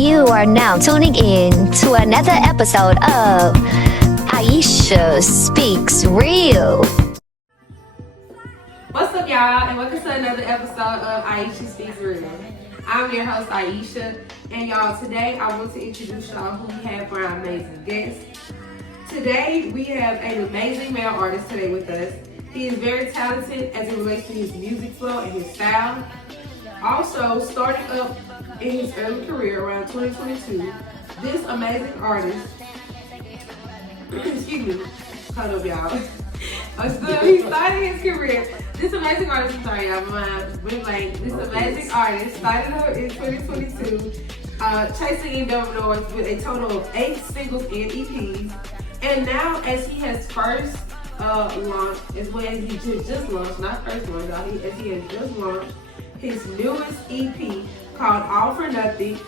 You are now tuning in to another episode of Aisha Speaks Real. What's up, y'all, and welcome to another episode of Aisha Speaks Real. I'm your host, Aisha, and y'all, today I want to introduce y'all who we have for our amazing guest. Today, we have an amazing male artist today with us. He is very talented as it relates to his music flow and his style. Also, starting up in his early career around 2022, this amazing artist, excuse me, hold up, y'all. He started his career. This amazing artist, I'm sorry, y'all, this amazing artist started out in 2022, chasing endeavor north with a total of 8 singles and EPs. And now, as he has first launched, as well as he just launched, not first launch, y'all, as he has just launched his newest EP called All for Nothing.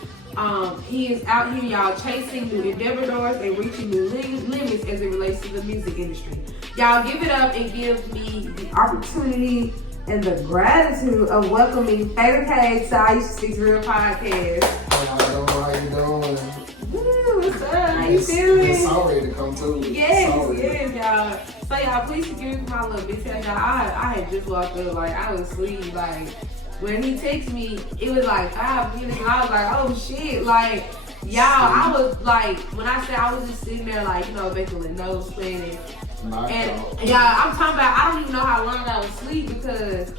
He is out here, y'all, chasing new endeavor doors and reaching new limits as it relates to the music industry. Y'all give it up and give me the opportunity and the gratitude of welcoming Fatal K to Aisha Speaks Real podcast. How you doing? Woo, what's up? How you feeling? It's sorry to come to. Yes, y'all. So y'all, please forgive me for my little mishap, y'all. I had just walked up, like I was asleep, like when he texted me, it was like 5 minutes, and I was like, oh shit, like y'all, I was like, when I said I was just sitting there, like, you know, basically nose cleaning. And y'all, I'm talking about, I don't even know how long I was asleep because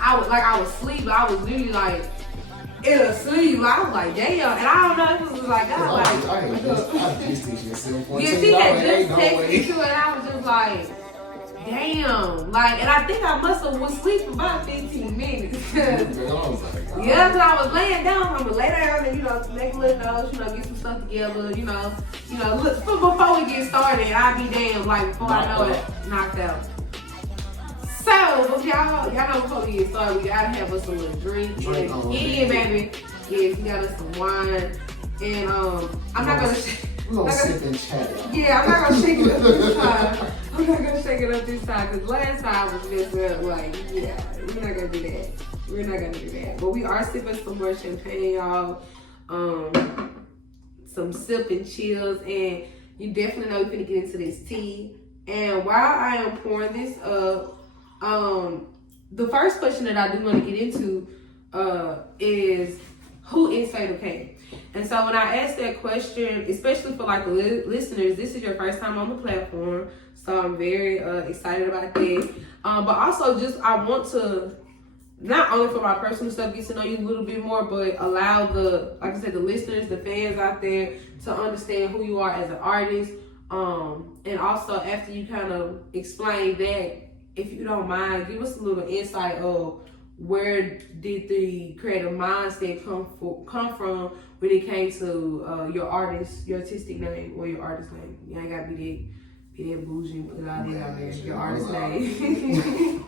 I was asleep, but I was literally like in a sleep. Like, I was like, damn, and I don't know if it was like, I just texted you, and I was just like, damn, like, and I think I must have was asleep for about 15 minutes. Because I was laying down, I'm gonna lay down and, you know, make a little notes, you know, get some stuff together, you know, look, before we get started, I'll be damn, like, before I know it, knocked out. So, y'all know before we get started, we gotta have us a little drink. Yeah, baby. Yes, we got us some wine. And, I'm not gonna shake. We're gonna sit and chat. Yeah, I'm not gonna shake it up this time. I'm not gonna shake it up this time because last time was messed up. Like, yeah, we're not gonna do that. We're not gonna do that. But we are sipping some more champagne, y'all. Some sip and chills, and you definitely know we're gonna get into this tea. And while I am pouring this up, the first question that I do want to get into is who is Fatal K? And so when I ask that question, especially for like the listeners, this is your first time on the platform, so I'm very excited about that. But also just I want to, not only for my personal stuff, get to know you a little bit more, but allow the, like I said, the listeners, the fans out there to understand who you are as an artist. And also after you kind of explain that, if you don't mind, give us a little insight of where did the creative mindset come from when it came to your artistic name or your artist name. You ain't gotta be that bougie with all that out there. Your artist name.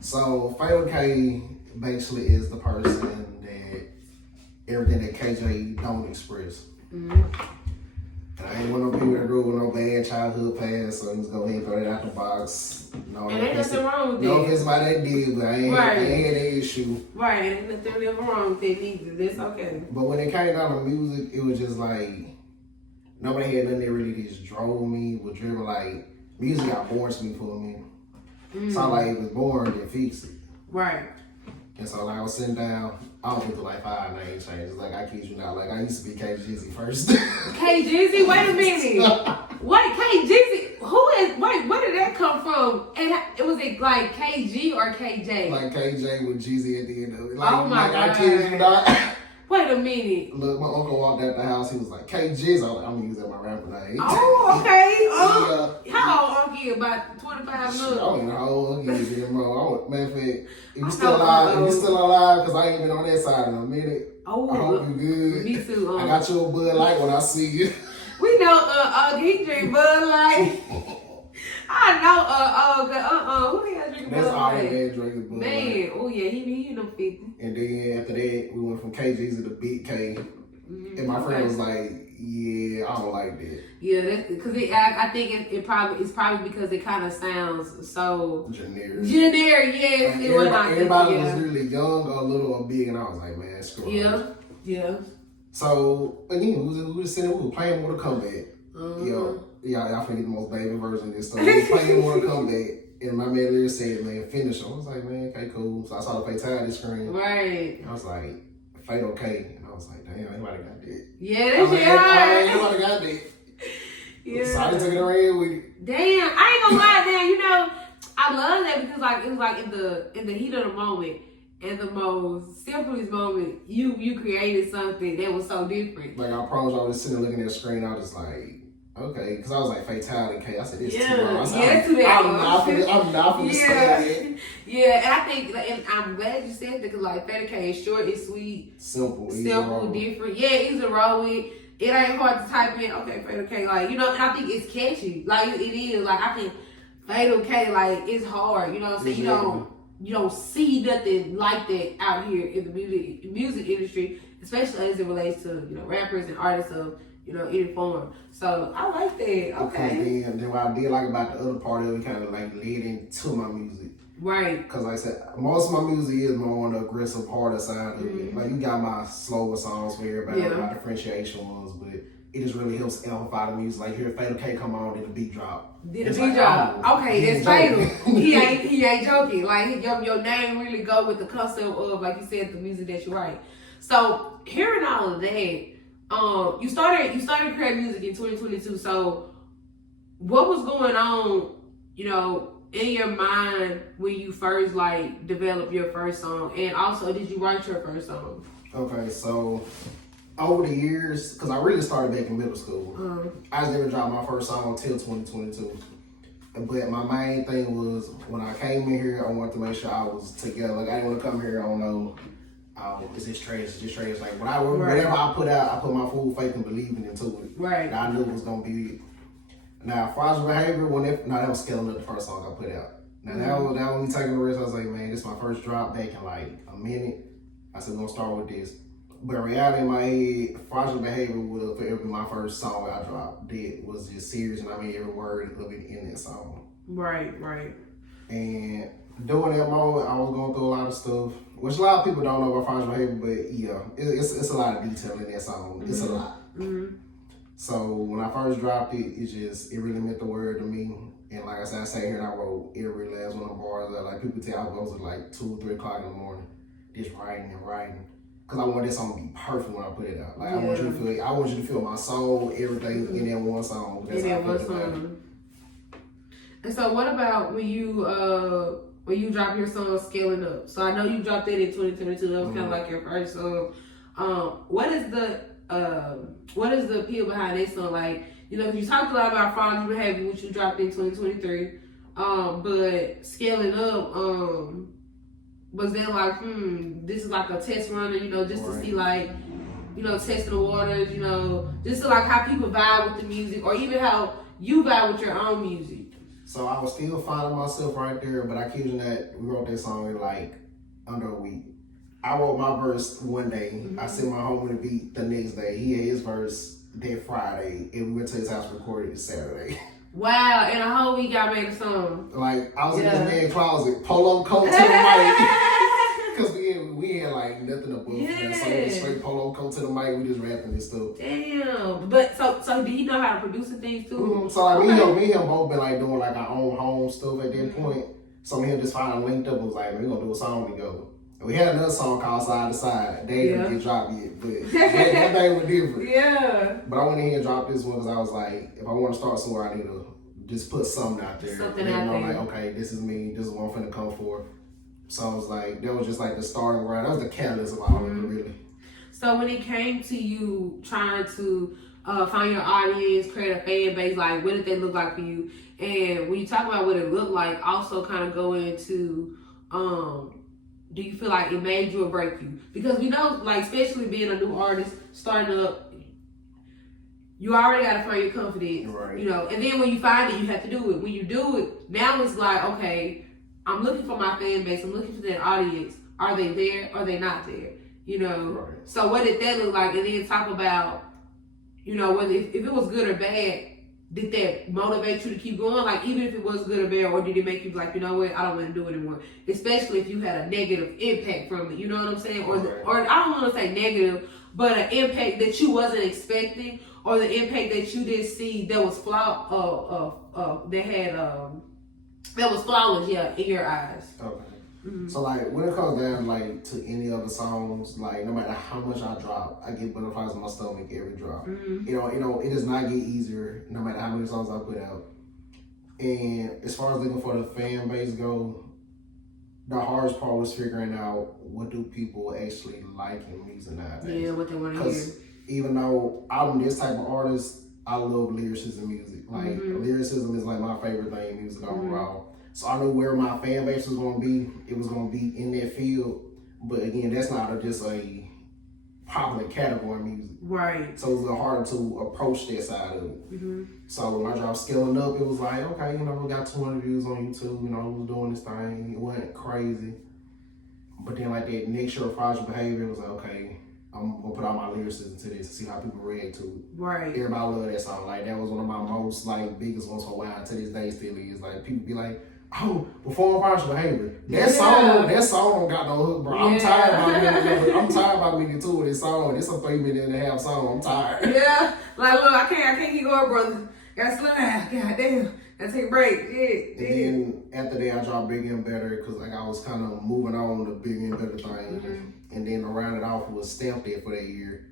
So Fatal K basically is the person that everything that KJ don't express. Mm-hmm. And I ain't one of those people that grew up with no bad childhood past, so just go ahead and throw that out the box. No, and ain't nothing wrong with that. No offense by that did, but I ain't had that issue. Right, ain't nothing wrong with that either. That's okay. But when it came down to music, it was just like nobody had nothing that really just drove me, was driven. Like music got born to me for a minute. It's not like it was born and fixed it. Right. And so like I was sitting down, I was with like 5 name changes. Like I kid you not, like I used to be K Jizzy first. K Jizzy, wait a minute. Wait, K Jizzy, where did that come from? And was it like KG or KJ? Like KJ with Jeezy at the end of it. Like, oh my God. I kid you not. Wait a minute. Look, my uncle walked out the house, he was like, K Jizzy. I was like, I'm gonna use that my rapper name. Oh, okay. How old Uncle? About 25 minutes? I don't even know how old Uncle is anymore. Matter of fact, if you still alive, because I ain't been on that side in a minute. Oh, I hope you good. Me too. I got you a Bud Light when I see you. We know he drink Bud Light. I know who the hell drinking Bud Light? That's all that man drinking Bud Light. Man, oh yeah, he in them 50. And then after that, we went from KG's to the Big K. Mm-hmm. And my friend was like, yeah, I don't like that. Yeah, that's because I think it's probably because it kind of sounds so generic. Yes, everybody was really young or little or big, and I was like, man, screw it. Yeah. So again, we was sitting, we were playing Mortal Kombat. Y'all forget the most baby version of this stuff. We was playing Mortal Kombat, and my man there said, "Man, finish him." I was like, "Man, okay, cool." So I saw the fatality screen. Right. And I was like, "Fate okay," and I was like, "Damn, anybody got that?" Yeah, that's right. Anybody got that? Yeah. So I just took it around with it. Damn, I ain't gonna lie, damn. You know, I love that because like it was like in the heat of the moment. In the most simplest moment, you created something that was so different. Like I promise, I was sitting there looking at the screen. I was just like, okay, because I was like fatality K. I said, "This too long." I said, I'm not gonna say Yeah, and I think, and I'm glad you said that because like Fatal K is short, it's sweet, simple, different. Yeah, easy to roll with. It ain't hard to type in. Okay, Fatal K, like and I think it's catchy. Like it is. Like I can Fatal K. Like it's hard. You know what I'm saying? Exactly. You don't see nothing like that out here in the music industry, especially as it relates to rappers and artists of any form. So I like that. Okay. And then what I did like about the other part of it, kind of like led into my music. Right. Because like I said, most of my music is more on the aggressive part side of it. Like you got my slower songs for everybody, my differentiation ones, but it just really helps amplify the music. Like here, Fatal K come on, then the beat drop. Okay, that's Fatal. He ain't joking. Like your name really go with the concept of, like you said, the music that you write. So hearing all of that, you started creating music in 2022. So what was going on, in your mind when you first like developed your first song, and also did you write your first song? Okay, so over the years, because I really started back in middle school, I just never dropped my first song until 2022. But my main thing was when I came in here, I wanted to make sure I was together. Like I didn't want to come here, I don't know, is this trash? Is this trash? Like whatever I put out, I put my full faith and believing into it. Right. And I knew it was gonna be it. Now, fraudulent behavior, that was Scaling Up, the first song I put out. Now that when we taking the risk, I was like, man, this is my first drop back in like a minute. I said, we're gonna start with this. But in reality, in my head, fraudulent behavior will forever be my first song I dropped. That was just serious, and I mean every word of it in that song. Right. And during that moment, I was going through a lot of stuff, which a lot of people don't know about fraudulent behavior, but yeah, it's a lot of detail in that song. It's a lot. So when I first dropped it, it really meant the word to me. And like I said, I sat here and I wrote every last one of the bars that like people tell I was at like 2 or 3 o'clock in the morning, just writing. Cause I want this song to be perfect when I put it out. Like I want you to feel my soul, everything in that one song. That's how I put it out. And so what about when you drop your song Scaling Up? So I know you dropped that in 2022. That was kind of like your first song. What is the appeal behind that song? Like, you talked a lot about fraudulent behavior, which you dropped in 2023. But Scaling Up, was then like, this is like a test run, just to see like, testing the waters, just to like how people vibe with the music, or even how you vibe with your own music. So I was still finding myself right there, but I kid you not, we wrote that song in like under a week. I wrote my verse one day. I sent my homie the beat the next day. He had his verse that Friday, and we went to his house and recorded it Saturday. Wow, and a whole week I made a song. Like, I was in this man's closet, polo coat to the mic. Because we had like nothing above that. So it was straight polo coat to the mic, we just rapping this stuff. Damn. But so did he know how to produce and things too? So like me and him both been like doing like our own home stuff at that point. So me and him just finally linked up and was like, we're gonna do a song together. And we had another song called Side to Side. They didn't get dropped yet, but that thing was different. Yeah. But I went in here and dropped this one because I was like, if I want to start somewhere, I need to just put something out there. Something out there. Like, okay, this is me. This is what I'm finna come for. So I was like, that was just like the starting ground. That was the catalyst of all of it, really. So when it came to you trying to find your audience, create a fan base, like what did that look like for you? And when you talk about what it looked like, also kind of go into, do you feel like it made you or break you? Because we know, like, especially being a new artist, starting up, you already got to find your confidence, right. And then when you find it, you have to do it. When you do it, now it's like, okay, I'm looking for my fan base. I'm looking for that audience. Are they there? Or are they not there? Right. So what did that look like? And then talk about, whether if it was good or bad, did that motivate you to keep going? Like, even if it was good or bad, or did it make you like, you know what, I don't want to do it anymore? Especially if you had a negative impact from it, you know what I'm saying? Or I don't want to say negative, but an impact that you wasn't expecting, or the impact that you didn't see that was that was flawless, yeah, in your eyes. Okay. So like when it comes down like to any other songs, like no matter how much I drop, I get butterflies in my stomach every drop. You know, it does not get easier no matter how many songs I put out. And as far as looking for the fan base go, the hardest part was figuring out what do people actually like in music nowadays. Yeah, what they want to hear. Because even though I'm this type of artist, I love lyricism music. Like lyricism is like my favorite thing in music overall. So I knew where my fan base was gonna be. It was gonna be in that field. But again, that's not just a popular category in music. Right. So it was a little harder to approach that side of it. So when I dropped Scaling Up, it was like, okay, you know, we got 200 views on YouTube, you know, we was doing this thing. It wasn't crazy. But then like that next year of Project Behavior, it was like, okay, I'm gonna put all my lyricism to this and see how people react to it. Right. Everybody love that song. Like that was one of my most like biggest ones for a while. To this day still is. Like people be like, oh, Perform Project Behavior. That song don't got no hook, bro. I'm tired about me to with this song. It's a 3.5-minute song. I'm tired. Yeah. Like look, I can't keep going, brother. Gotta slow down. God damn. Gotta take a break. Yeah. And then after that I dropped Bigger and Better because like I was kind of moving on to Bigger and Better thing. And then to round it off was Stamped It for that year.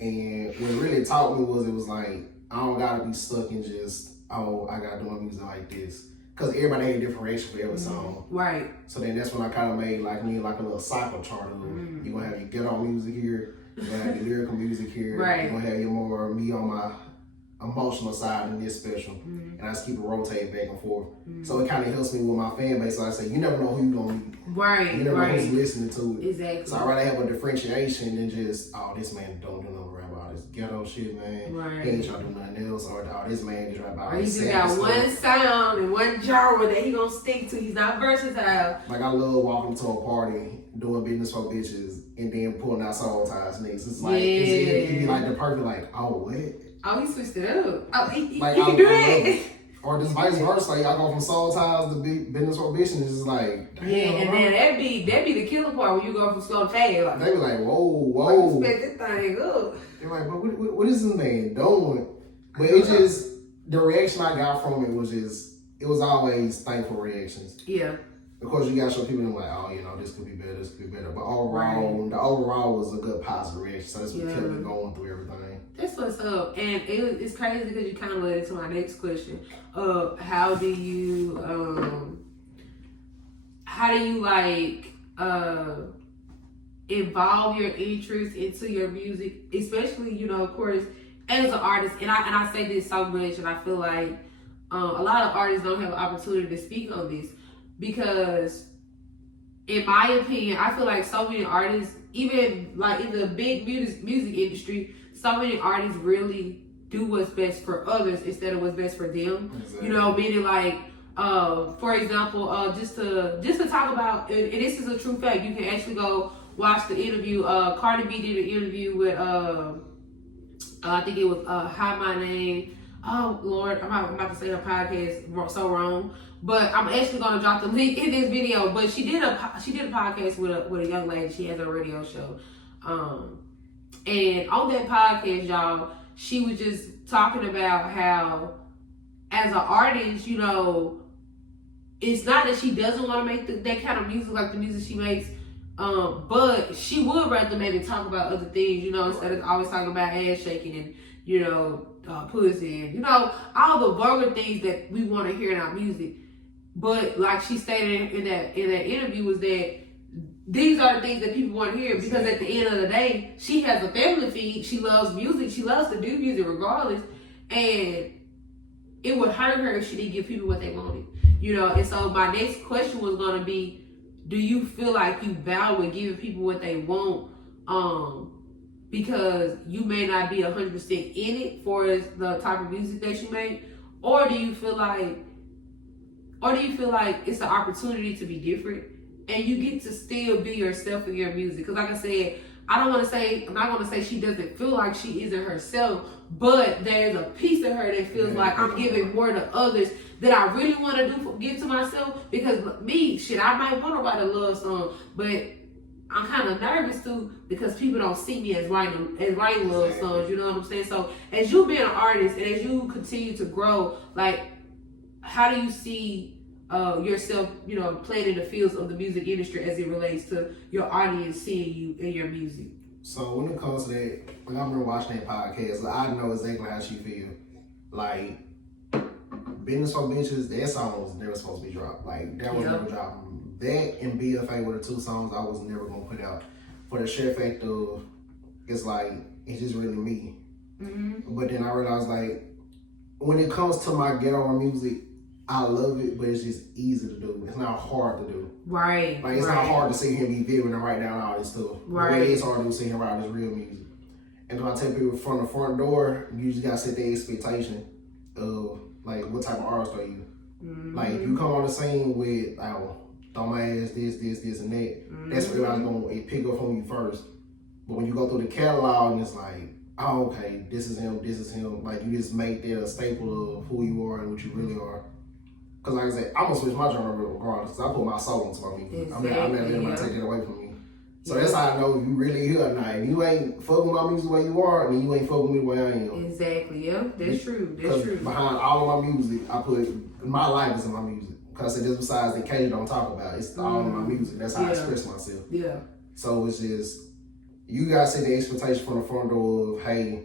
And what really taught me was it was like, I don't gotta be stuck in just, oh, I gotta do my music like this. Cause everybody had a different reaction for every song. Right. So then that's when I kind of made like a little cycle chart of you're gonna have your ghetto music here, you're gonna have your lyrical music here, you're gonna have your more me on my emotional side in this special. And I just keep it rotating back and forth. So it kind of helps me with my fan base. So I say, you never know who you're gonna meet. Right. You never know who's listening to it. Exactly. So I'd rather have a differentiation than just, oh, this man don't do no rap about this ghetto shit, man. Right. He ain't trying to do nothing else. Or oh, this man just rap about this. He just got one sound and one genre that he gonna stick to. He's not versatile. Like I love walking to a party, doing business for bitches, and then pulling out soul ties niggas. It's like, it'd be like the perfect, like, oh, what? Oh, he switched it up. Oh, he can do that. Or just vice versa. Like, I go from soul ties to business for bitches. It's just like, damn, and then that'd be the killer part when you go from slow to fast. Like, they be like, whoa. Expect this thing up. They're like, but what is this man doing? But it just, the reaction I got from it was always thankful reactions. Yeah. Of course, you gotta show people like, oh, you know, this could be better. But overall, the overall was a good positive reaction. So that's what kept me going through everything. That's what's up. And it's crazy because you kind of led into my next question of how do you like involve your interest into your music, especially, you know, of course, as an artist. And I say this so much, and I feel like a lot of artists don't have an opportunity to speak on this. Because, in my opinion, I feel like so many artists, even like in the big music industry, so many artists really do what's best for others instead of what's best for them. Exactly. You know, meaning like, for example, just to talk about, and this is a true fact. You can actually go watch the interview. Cardi B did an interview with, I think it was Hi My Name. Oh Lord, I'm about to say her podcast so wrong. But I'm actually gonna drop the link in this video. But she did a podcast with a young lady. She has a radio show, and on that podcast, y'all, she was just talking about how, as an artist, you know, it's not that she doesn't want to make that kind of music like the music she makes, but she would rather maybe talk about other things, you know, instead of always talking about ass shaking and, you know, pussy and, you know, all the vulgar things that we want to hear in our music. But like she stated in that interview was that these are the things that people want to hear, because at the end of the day, she has a family feed. She loves music. She loves to do music regardless. And it would hurt her if she didn't give people what they wanted. You know, and so my next question was going to be, do you feel like you value giving people what they want? Because you may not be 100% in it for the type of music that you make, or do you feel like it's an opportunity to be different and you get to still be yourself in your music? Because like I said, I'm not going to say she doesn't feel like she isn't herself, but there's a piece of her that feels like I'm giving more to others that I really want to give to myself. Because me, I might want to write a love song, but I'm kind of nervous too because people don't see me as writing love songs. You know what I'm saying? So as you being an artist and as you continue to grow, like, how do you see yourself, playing in the fields of the music industry as it relates to your audience seeing you in your music? So when it comes to that, when I'm watching that podcast, I know exactly how she feel. Like, Business for Bitches, that song was never supposed to be dropped. Like, that was never dropped. That and BFA were the two songs I was never gonna put out. For the sheer fact of, it's like, it's just really me. Mm-hmm. But then I realized, like, when it comes to my ghetto music, I love it, but it's just easy to do. It's not hard to do. Right. Like, it's not hard to sit here and be vivid and write down all this stuff. Right. But it is hard to sit here and write this real music. And when I tell people from the front door, you just gotta set the expectation of, like, what type of artist are you? Mm-hmm. Like, if you come on the scene with, dumbass, this, and that, that's what everybody's gonna pick up on you first. But when you go through the catalog and it's like, oh, okay, this is him, like, you just make that a staple of who you are and what you really are. Because like I said, I'm gonna switch my genre regardless, because I put my soul into my music. Exactly, I'm not letting anybody take that away from me. So that's how I know you really here or not. If you ain't fucking with my music the way you are, then you ain't fucking with me the way I am. Exactly, yeah, that's true. That's true. Behind all of my music, I put my life is in my music. Because I said, just besides the occasion don't talk about, it's all in my music. That's how I express myself. Yeah. So it's just, you guys set the expectation from the front door of, hey,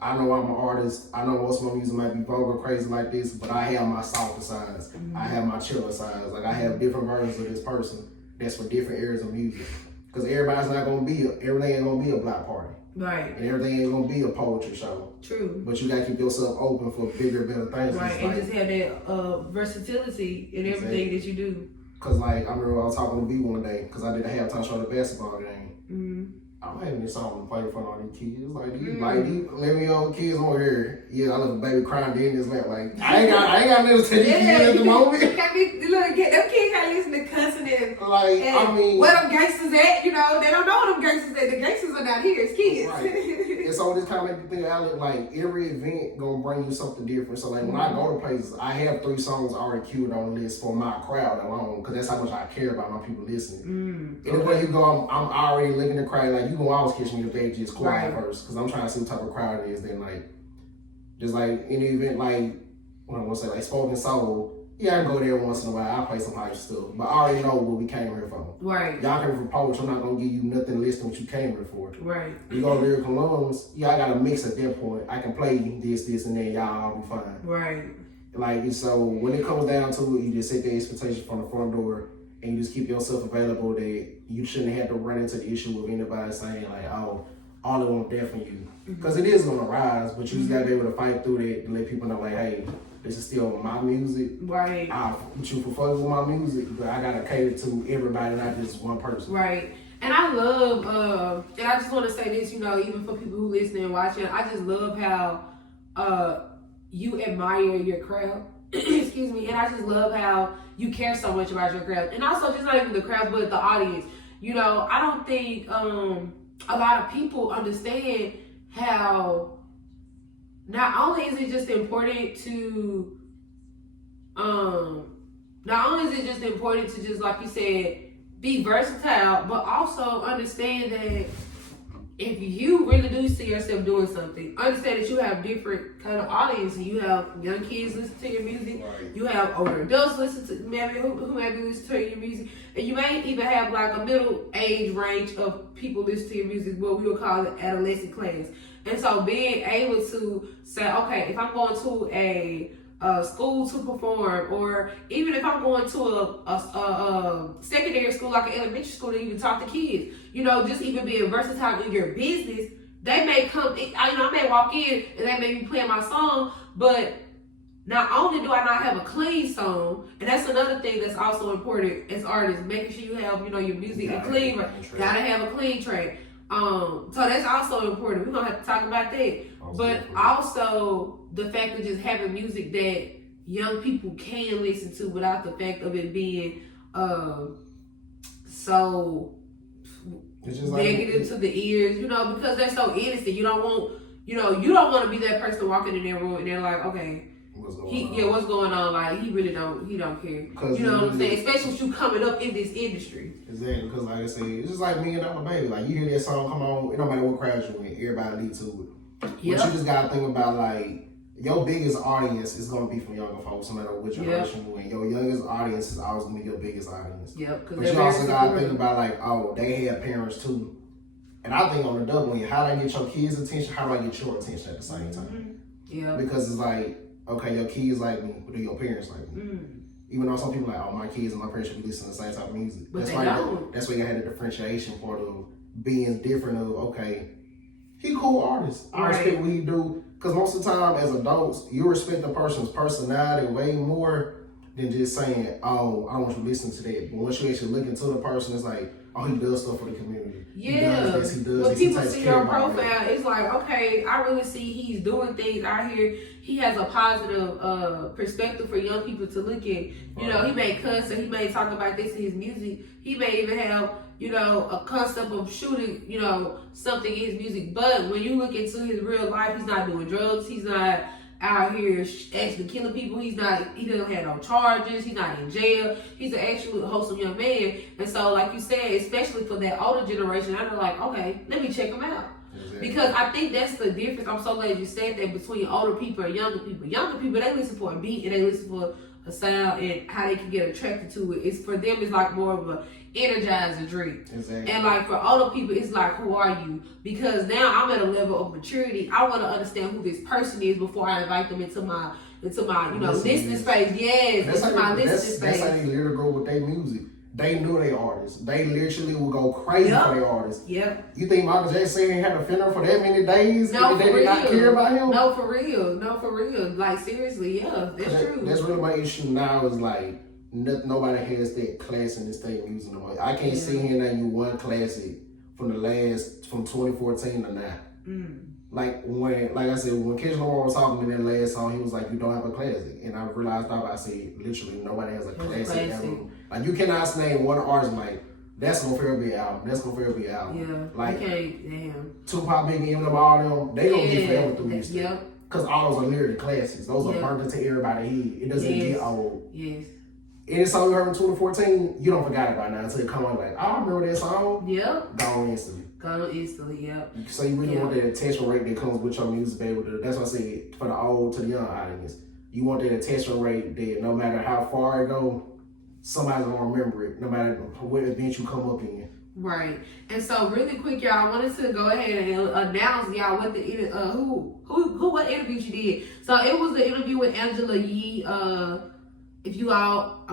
I know I'm an artist. I know most of my music might be vulgar, crazy like this, but I have my softer sides. Mm-hmm. I have my chiller sides. Like, I have different versions of this person that's for different areas of music. Because everybody's not going to be, everything ain't going to be a block party. Right. And everything ain't going to be a poetry show. True. But you got to keep yourself open for bigger, better things. Right, and just have that versatility in everything that you do. Because, like, I remember I was talking to B one day, because I did a halftime show at the basketball game. Mm-hmm. I'm having this song to play in front of all these kids. Like, these 11-year-old kids over here. Yeah, I left a baby crying dead in his lap. Like, I ain't got nothing to tell these kids at the moment. Look, them kids can't listen to cussing and, I mean, where them gangsters at, they don't know where them gangsters at. The gangsters are not here, it's kids. Right. And so this kind of make me think, Alec, like, every event gonna bring you something different. So, like, when I go to places, I have 3 songs already queued on the list for my crowd alone, because that's how much I care about my people listening. Anywhere you go, I'm already looking at the crowd. Like, you gonna always catch me if they just quiet first, because I'm trying to see what type of crowd it is. Then, like, just like any event, like, what I want to say, like Spoken Soul, yeah, I go there once in a while. I play some hype stuff, but I already know what we came here for. Right. Y'all came for poetry. I'm not gonna give you nothing less than what you came here for. Right. You go to lyrical lungs, y'all got a mix at that point. I can play this, and then y'all all be fine. Right. Like, so when it comes down to it, you just set the expectation from the front door, and you just keep yourself available that you shouldn't have to run into the issue of anybody saying, like, oh, all they want death from you. Because it is gonna rise, but you just gotta be able to fight through that and let people know, like, hey, this is still my music. Right. I'll put you for fucking with my music, but I gotta cater to everybody, not just one person. Right. And I love, and I just want to say this, even for people who listen and watching, I just love how you admire your crowd. Excuse me. And I just love how you care so much about your crowd. And also, just not even the crowd, but the audience. I don't think a lot of people understand how not only is it just important to just, like you said, be versatile, but also understand that if you really do see yourself doing something, understand that you have different kind of audience. You have young kids listen to your music. Right. You have older adults listen to who maybe listen to your music, and you may even have like a middle age range of people listen to your music, what we would call the adolescent class. And so being able to say, okay, if I'm going to a school to perform, or even if I'm going to a secondary school, like an elementary school, to even talk to kids, just even being versatile in your business, they may come, I may walk in and they may be playing my song, but not only do I not have a clean song, and that's another thing that's also important as artists, making sure you have, your music and clean, gotta have a clean track. So that's also important. We're gonna have to talk about that. But also the fact of just having music that young people can listen to without the fact of it being so negative to the ears, because they're so innocent. You don't want to be that person walking in their room and they're like, okay, what's going on. What's going on? Like he really don't care. You know what I'm saying? Especially with you coming up in this industry. Exactly, because like I said, it's just like me and I'm a baby. Like you hear that song come on, it don't matter what crowd you in, everybody lead to it. Yep. But you just gotta think about like your biggest audience is gonna be from younger folks, no matter what generation you in. Your youngest audience is always gonna be your biggest audience. Yep. But you also gotta think about like, oh, they have parents too. And I think on the double end, how do I get your kids' attention? How do I get your attention at the same time? Yeah. Because it's like, okay, your kids like me, but do your parents like me? Even though some people are like, oh, my kids and my parents should be listening to the same type of music. But that's why you had the differentiation part of being different of, okay, he a cool artist. I respect what he do. Because most of the time, as adults, you respect a person's personality way more than just saying, oh, I want you to listen to that. But once you actually look into the person, it's like, oh, he does stuff for the community. Yeah. He does this, he does when this. people see your profile, it's like, okay, I really see he's doing things out here. He has a positive perspective for young people to look at. You know, he may cuss and he may talk about this in his music. He may even have, you know, a concept of shooting, you know, something in his music. But when you look into his real life, he's not doing drugs. He's not out here actually killing people. He doesn't have no charges. He's not in jail. He's an actually wholesome young man. And so, like you said, especially for that older generation, I'm like, okay, let me check him out. Exactly. Because I think that's the difference. I'm so glad you said that between older people and younger people. Younger people, they listen for a beat and they listen for a sound and how they can get attracted to it. It's for them, it's like more of a energizer drink. Exactly. And like for older people, it's like, who are you? Because now I'm at a level of maturity. I want to understand who this person is before I invite them into my you know, listening space. Yes, that's my listening space. That's how they literally go with their music. They knew they artists. They literally will go crazy for their artists. Yep. You think Michael Jackson ain't had to fend for that many days? No, they for did real. Not care about him? No, for real. Like seriously, yeah, that's true. That's really my issue now. Is like nobody has that class in this state of music no more. I can't sit here and name you one classic from 2014 to now. Like I said, when Kendrick Lamar was talking in that last song, he was like, "You don't have a classic," and I realized I said, literally, nobody has a classic album. Like you cannot name one artist like that's gonna forever be an album. That's gonna forever be an album. Yeah, like Tupac, Biggie, Eminem, all them, they gonna get forever through this. Yep. Because all those are lyric classics. Those are burnt into everybody's head. It doesn't get old. Yes. Any song you heard in 2014, you don't forget about it now until it come on like, oh, I remember that song. Yep. Gone instantly. Yep. So you really want that attention rate that comes with your music, baby. That's what I said for the old to the young audience. You want that attention rate that no matter how far it go, somebody's gonna remember it, no matter what event you come up in. Right. And so really quick, y'all, I wanted to go ahead and announce y'all what what interview you did. So it was the interview with Angela Yee. I'm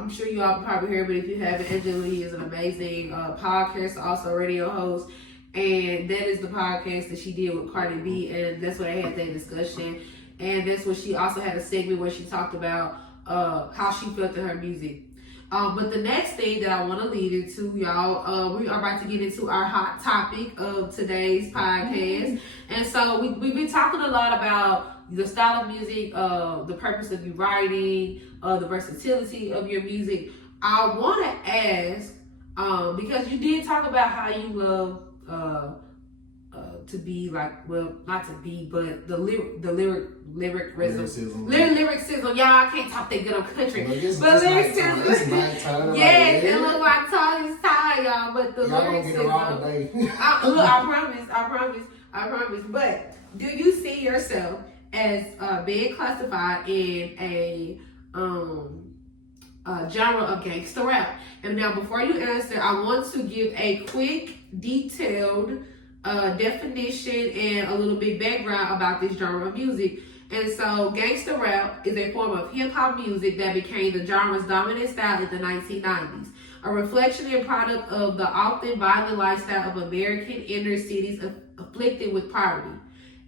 sure you all probably heard, but if you haven't, Angela Yee is an amazing podcast, also a radio host. And that is the podcast that she did with Cardi B, and that's where they had that discussion. And that's where she also had a segment where she talked about how she felt in her music. But the next thing that I want to lead into, y'all, we are about to get into our hot topic of today's podcast. And so we've been talking a lot about the style of music, the purpose of you writing, the versatility of your music. I want to ask, because you did talk about how you love to be like, well, not to be, but the lyricism. Y'all, I can't talk that good on country. But lyricism. Yes, it look like tongue is tired, y'all. But the lyricism. I promise. But do you see yourself as being classified in a genre of gangsta rap? And now, before you answer, I want to give a quick, detailed definition and a little bit background about this genre of music. And so, gangsta rap is a form of hip-hop music that became the genre's dominant style in the 1990s, a reflection and product of the often violent lifestyle of American inner cities afflicted with poverty,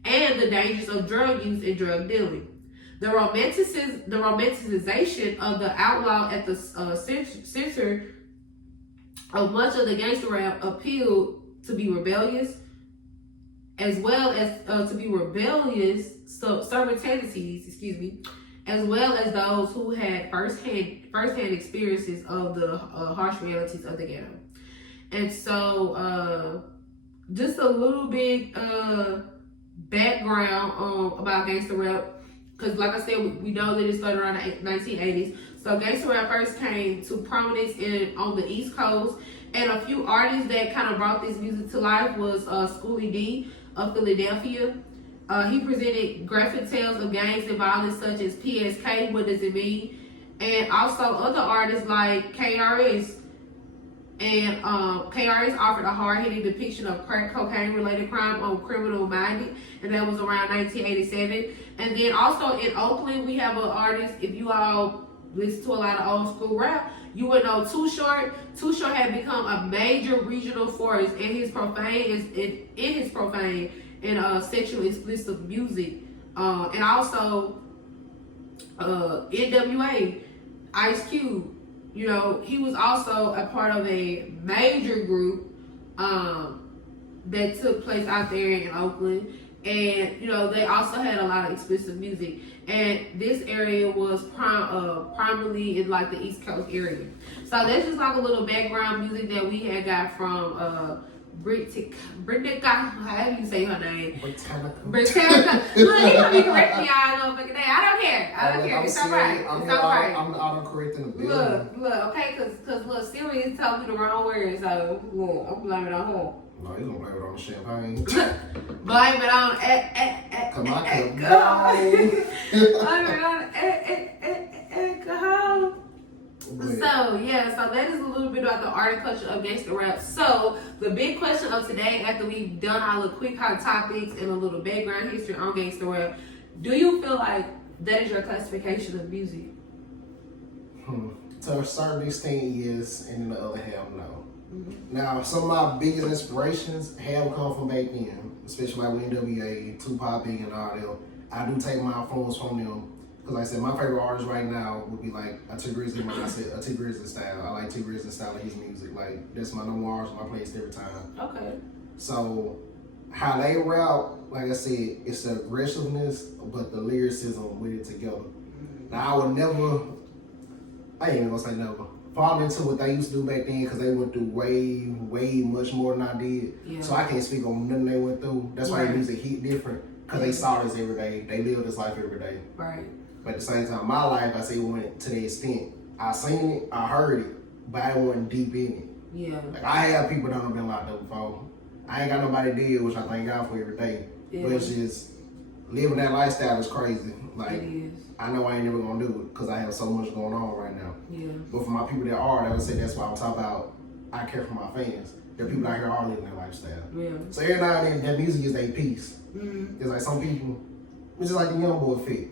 and the dangers of drug use and drug dealing. The romanticization of the outlaw at the center of much of the gangster rap appealed to be rebellious, as well as certain tendencies, as well as those who had firsthand experiences of the harsh realities of the ghetto. And so, just a little bit background about gangster rap. because like I said, we know that it started around the 1980s. So gangsta rap first came to prominence on the East Coast, and a few artists that kind of brought this music to life was Schoolie D of Philadelphia. He presented graphic tales of gangs and violence such as PSK, What Does It Mean? And also other artists like KRS. And KRS offered a hard-hitting depiction of crack cocaine-related crime on Criminal Minded, and that was around 1987. And then also in Oakland, we have an artist, if you all listen to a lot of old school rap, you would know Too Short. Too Short had become a major regional force in his profane and sexually explicit music. And also NWA, Ice Cube. You know, he was also a part of a major group that took place out there in Oakland. And, you know, they also had a lot of explicit music. And this area was primarily in, like, the East Coast area. So that's just, like, a little background music that we had got from Britannica, however you say her name. Britannica. Look, he gonna be correcting me all over fucking day. I don't care. It's all right. It's all right. I'm the auto-correcting the building. Look, okay, cause look, Siri told me the wrong word, so look, I'm blaming it on her. No, you gonna blame it on the champagne. Blame it on Come on. Blame it on alcohol. So that is a little bit about the art and culture of gangsta rap. So the big question of today, after we've done our little quick hot topics and a little background history on gangsta rap, do you feel like that is your classification of music? To a certain extent, yes, and then the other half, no. Mm-hmm. Now, some of my biggest inspirations have come from back then, especially like with NWA, Tupac, Big, and all them. I do take my influence from them. Because like I said, my favorite artist right now would be like a T Grizzly, like I said, a T Grizzly style. I like T Grizzly style of his music. Like, that's my number one artist, my playlist every time. Okay. So, how they rap, like I said, it's the aggressiveness, but the lyricism with it together. Now, I ain't even gonna say never, fall into what they used to do back then, because they went through way much more than I did. Yeah. So I can't speak on nothing they went through. That's why their music hit different, because they saw this every day. They lived this life every day. Right. But at the same time, my life, I say, went to the extent. I seen it, I heard it, but I wasn't deep in it. Yeah. Like, I have people that have been locked up before. I ain't got nobody dead, which I thank God for every day. Yeah. But it's just, living that lifestyle is crazy. Like, it is. I know I ain't never gonna do it, because I have so much going on right now. Yeah. But for my people that are, I would say that's why I'm talking about, I care for my fans. The people out here are living that lifestyle. Yeah. So every now and then, that music is their piece. Mm-hmm. It's like some people, it's just like the young boy fit.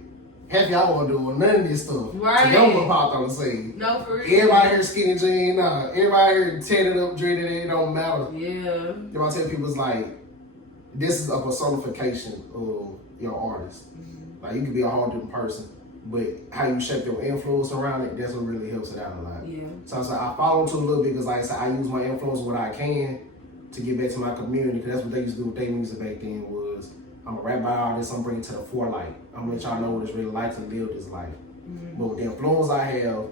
Half y'all won't do none of this stuff. Right. So y'all gonna pop on the scene. No, for real. Everybody here skinny jean, everybody here tatted up, dreaded it don't matter. Yeah. You know, I tell people, it's like, this is a personification of your artist. Mm-hmm. Like, you can be a whole different person, but how you shape your influence around it, that's what really helps it out a lot. Yeah. So I follow into a little bit, because like I said, I use my influence what I can to get back to my community, because that's what they used to do with their music back then was, I'm a rap about artist, I'm bringing it to the forelight. I'm gonna let y'all know what it's really like to live this life. Mm-hmm. But with the influence I have,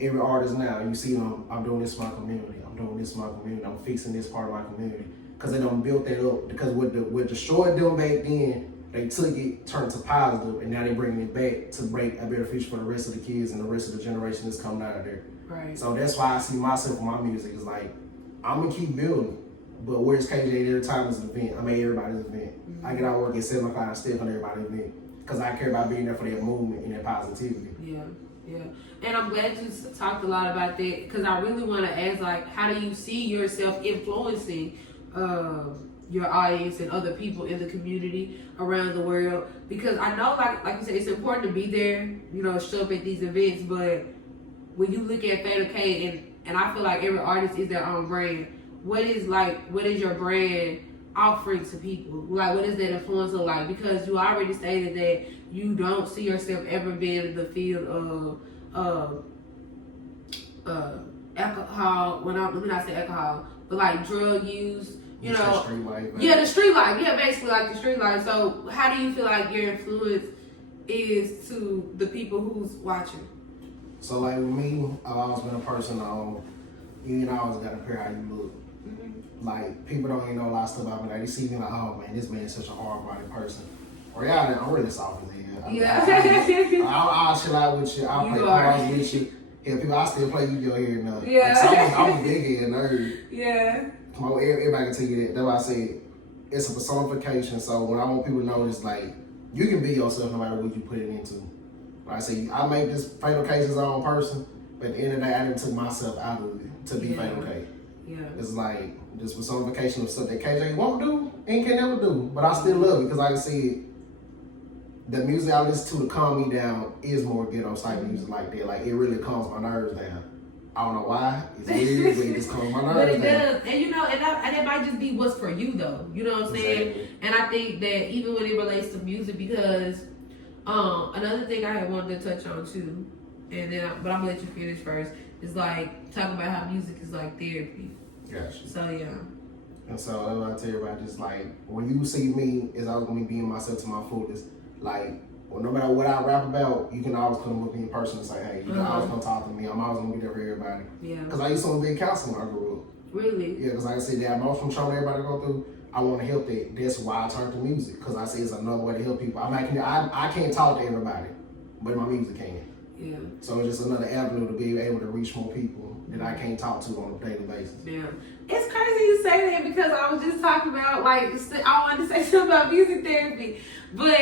every artist now, you see them, I'm doing this for my community, I'm doing this for my community, I'm fixing this part of my community. Because they don't build that up, because what destroyed them back then, they took it, turned it to positive, and now they bringing it back to break a better future for the rest of the kids and the rest of the generation that's coming out of there. Right. So that's why I see myself with my music, is like, I'm gonna keep building. But where's KJ every time is an event? I make everybody's event. Mm-hmm. I get out of work at 7 o'clock and still on everybody's event. Because I care about being there for that movement and that positivity. Yeah, yeah. And I'm glad you talked a lot about that, because I really want to ask, like, how do you see yourself influencing your audience and other people in the community around the world? Because I know, like you said, it's important to be there, you know, show up at these events, but when you look at Fatal K, and I feel like every artist is their own brand, what is your brand offering to people? Like, what is that influence look like? Because you already stated that you don't see yourself ever being in the field of alcohol. Well, let me not say alcohol, but like drug use. You know, the street life. Yeah, the street life. Yeah, basically like the street life. So, how do you feel like your influence is to the people who's watching? So, like with me, I've always been a person on. You always got to care how you look. Mm-hmm. Like, people don't even know a lot of stuff about me. Like, they see me like, oh man, this man is such a hard-bodied person. Or yeah, I'm really soft as hell. Yeah. I'll chill out with you. I'll play cards with you. Yeah, people, I still play Yu-Gi-Oh here and there. Yeah. Like, so I'm a big head nerd. Yeah. Come on, everybody can tell you that. That's why I say it's a personification. So when I want people to know, it's like you can be yourself no matter what you put it into. Like I say, I make this Fatal Case's own person, but at the end of the day, I didn't took myself out of it to be Fatal Case. Yeah. It's like this personification of stuff that KJ won't do and can never do, but I still love it because like I said, the music I listen to calm me down is more ghetto type music like that. Like it really calms my nerves down. I don't know why. It's weird, but it just calms my nerves But it down. does, and you know, and that might just be what's for you though. You know what I'm saying? Exactly. And I think that even when it relates to music, because another thing I had wanted to touch on too, and then but I'm gonna let you finish first. Is like talking about how music is like therapy. Gotcha. So yeah. And so that's what I tell everybody, just like when you see me, is I was gonna be being myself to my fullest. Like, well, no matter what I rap about, you can always come up in person and say, hey, you can always come talk to me. I'm always gonna be there for everybody. Yeah. Because I used to be a counselor when I grew up. Really? Yeah, because like I said, that emotional trauma everybody go through, I want to help that. That's why I turned to music. Because I say it's another way to help people. I can't talk to everybody, but my music can. Yeah. So it's just another avenue to be able to reach more people that I can't talk to on a daily basis. Yeah. It's crazy you say that because I was just talking about like I wanted to say something about music therapy, but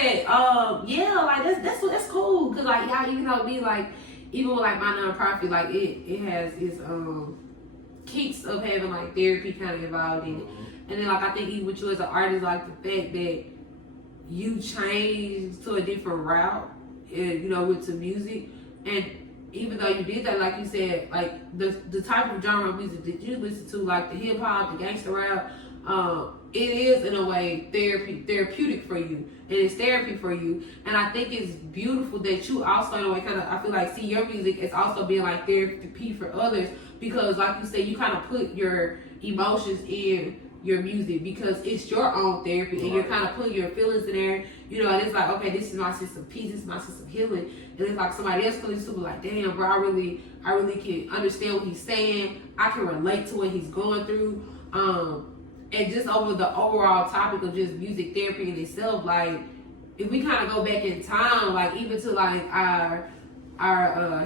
yeah, like that's cool because like y'all, you know, me like even with like my nonprofit, like it has its kinks of having like therapy kind of involved in it, and then like I think even with you as an artist, like the fact that you changed to a different route, and you know, with the music, and even though you did that, like you said, like the type of genre of music that you listen to, like the hip hop, the gangsta rap, it is in a way therapeutic for you, and it's therapy for you. And I think it's beautiful that you also in a way kind of, I feel like, see your music as also being like therapy for others, because like you said, you kind of put your emotions in your music because it's your own therapy, and you're kind of putting your feelings in there, you know, and it's like, okay, this is my sense of peace, this is my sense of healing, and it's like somebody else can listen to like, damn, bro, I really can understand what he's saying, I can relate to what he's going through, and just over the overall topic of just music therapy in itself, like, if we kind of go back in time, like, even to like our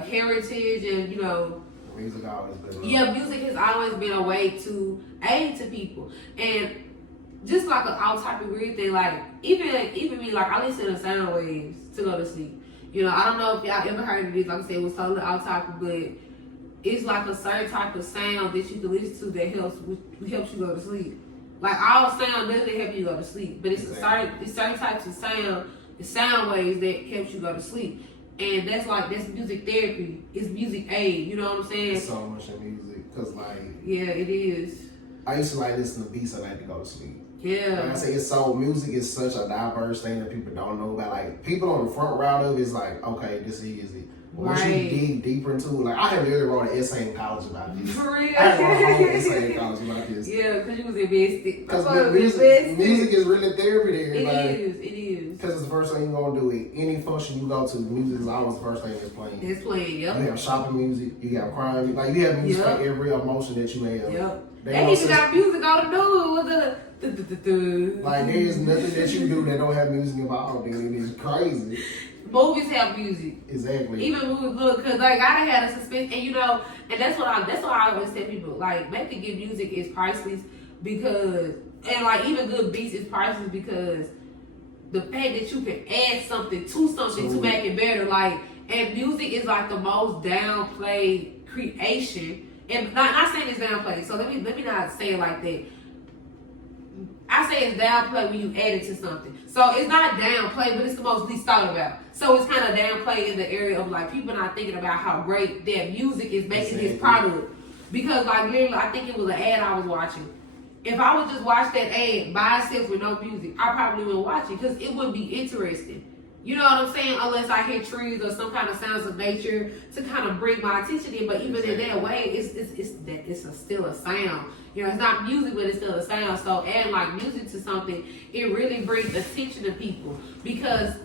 heritage, and you know, Music always been music has always been a way to aid to people. And just like an off-topic weird thing, like even me, like I listen to sound waves to go to sleep. You know, I don't know if y'all ever heard of this. Like I said, it was totally off-topic, but it's like a certain type of sound that you can listen to that helps you go to sleep. Like all sound doesn't help you go to sleep, but it's certain types of sound waves that helps you go to sleep. And that's music therapy. It's music aid. You know what I'm saying? There's so much in music, cause like yeah, it is. I used to like listen to beats. I like to go to sleep. Yeah. Like I say, music is such a diverse thing that people don't know about. Like people on the front route of it is like, okay, this is it. But once you dig deeper into it, like I had literally wrote an essay in college about this. For real? I had wrote a whole essay in college about this. Yeah, because you was invested. Because music is really therapy to everybody. It is. Because it's the first thing you're going to do. It. Any function you go to, music is always the first thing that's playing. It's playing, yep. You have shopping music, you have crime, like you have music for every emotion that you have. Yep. They even got music on the news with the like there is nothing that you do that don't have music involved in it. It's crazy. Movies have music. Exactly. Even movies, look, cause like I done had a suspense, and you know, and that's what I always tell people. Like, making good music is priceless because, and like even good beats is priceless because the fact that you can add something to something to make it better. Like, and music is like the most downplayed creation. And not saying it's downplayed. So let me not say it like that. I say it's downplayed when you add it to something. So it's not downplayed, but it's the most least thought about. So it's kind of downplayed in the area of like people not thinking about how great their music is making his product. Because like literally, I think it was an ad I was watching. If I would just watch that ad by itself with no music, I probably wouldn't watch it because it wouldn't be interesting. You know what I'm saying? Unless I hear trees or some kind of sounds of nature to kind of bring my attention in. But even in that way, it's still a sound. You know, it's not music, but it's still a sound. So adding like music to something, it really brings attention to people because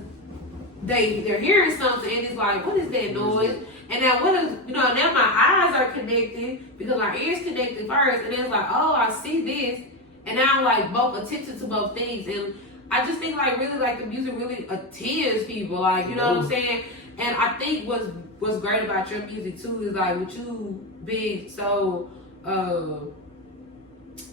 they're hearing something and it's like, what is that noise? And now now my eyes are connected because my ears connected first, and then it's like, oh, I see this, and now I'm like both attention to both things. And I just think like really like the music really attends people, like you know what I'm saying. And I think what's great about your music too is like with you being so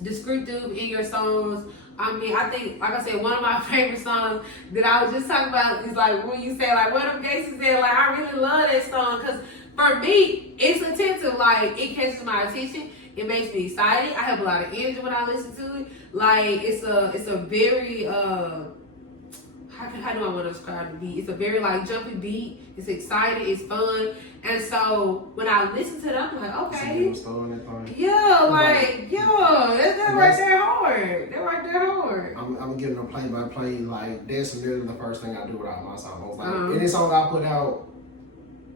descriptive in your songs. I mean, I think, like I said, one of my favorite songs that I was just talking about is like when you say like what them gangsters said. Like I really love that song because for me it's attentive. Like it catches my attention. It makes me excited. I have a lot of energy when I listen to it. Like it's a very how do I want to describe the beat? It's a very like jumpy beat. It's exciting. It's fun. And so when I listen to it, I'm like, okay, yeah, like that's right there hard. That right there hard. I'm giving them play by play. Like that's literally the first thing I do with all my songs. Like any song I put out,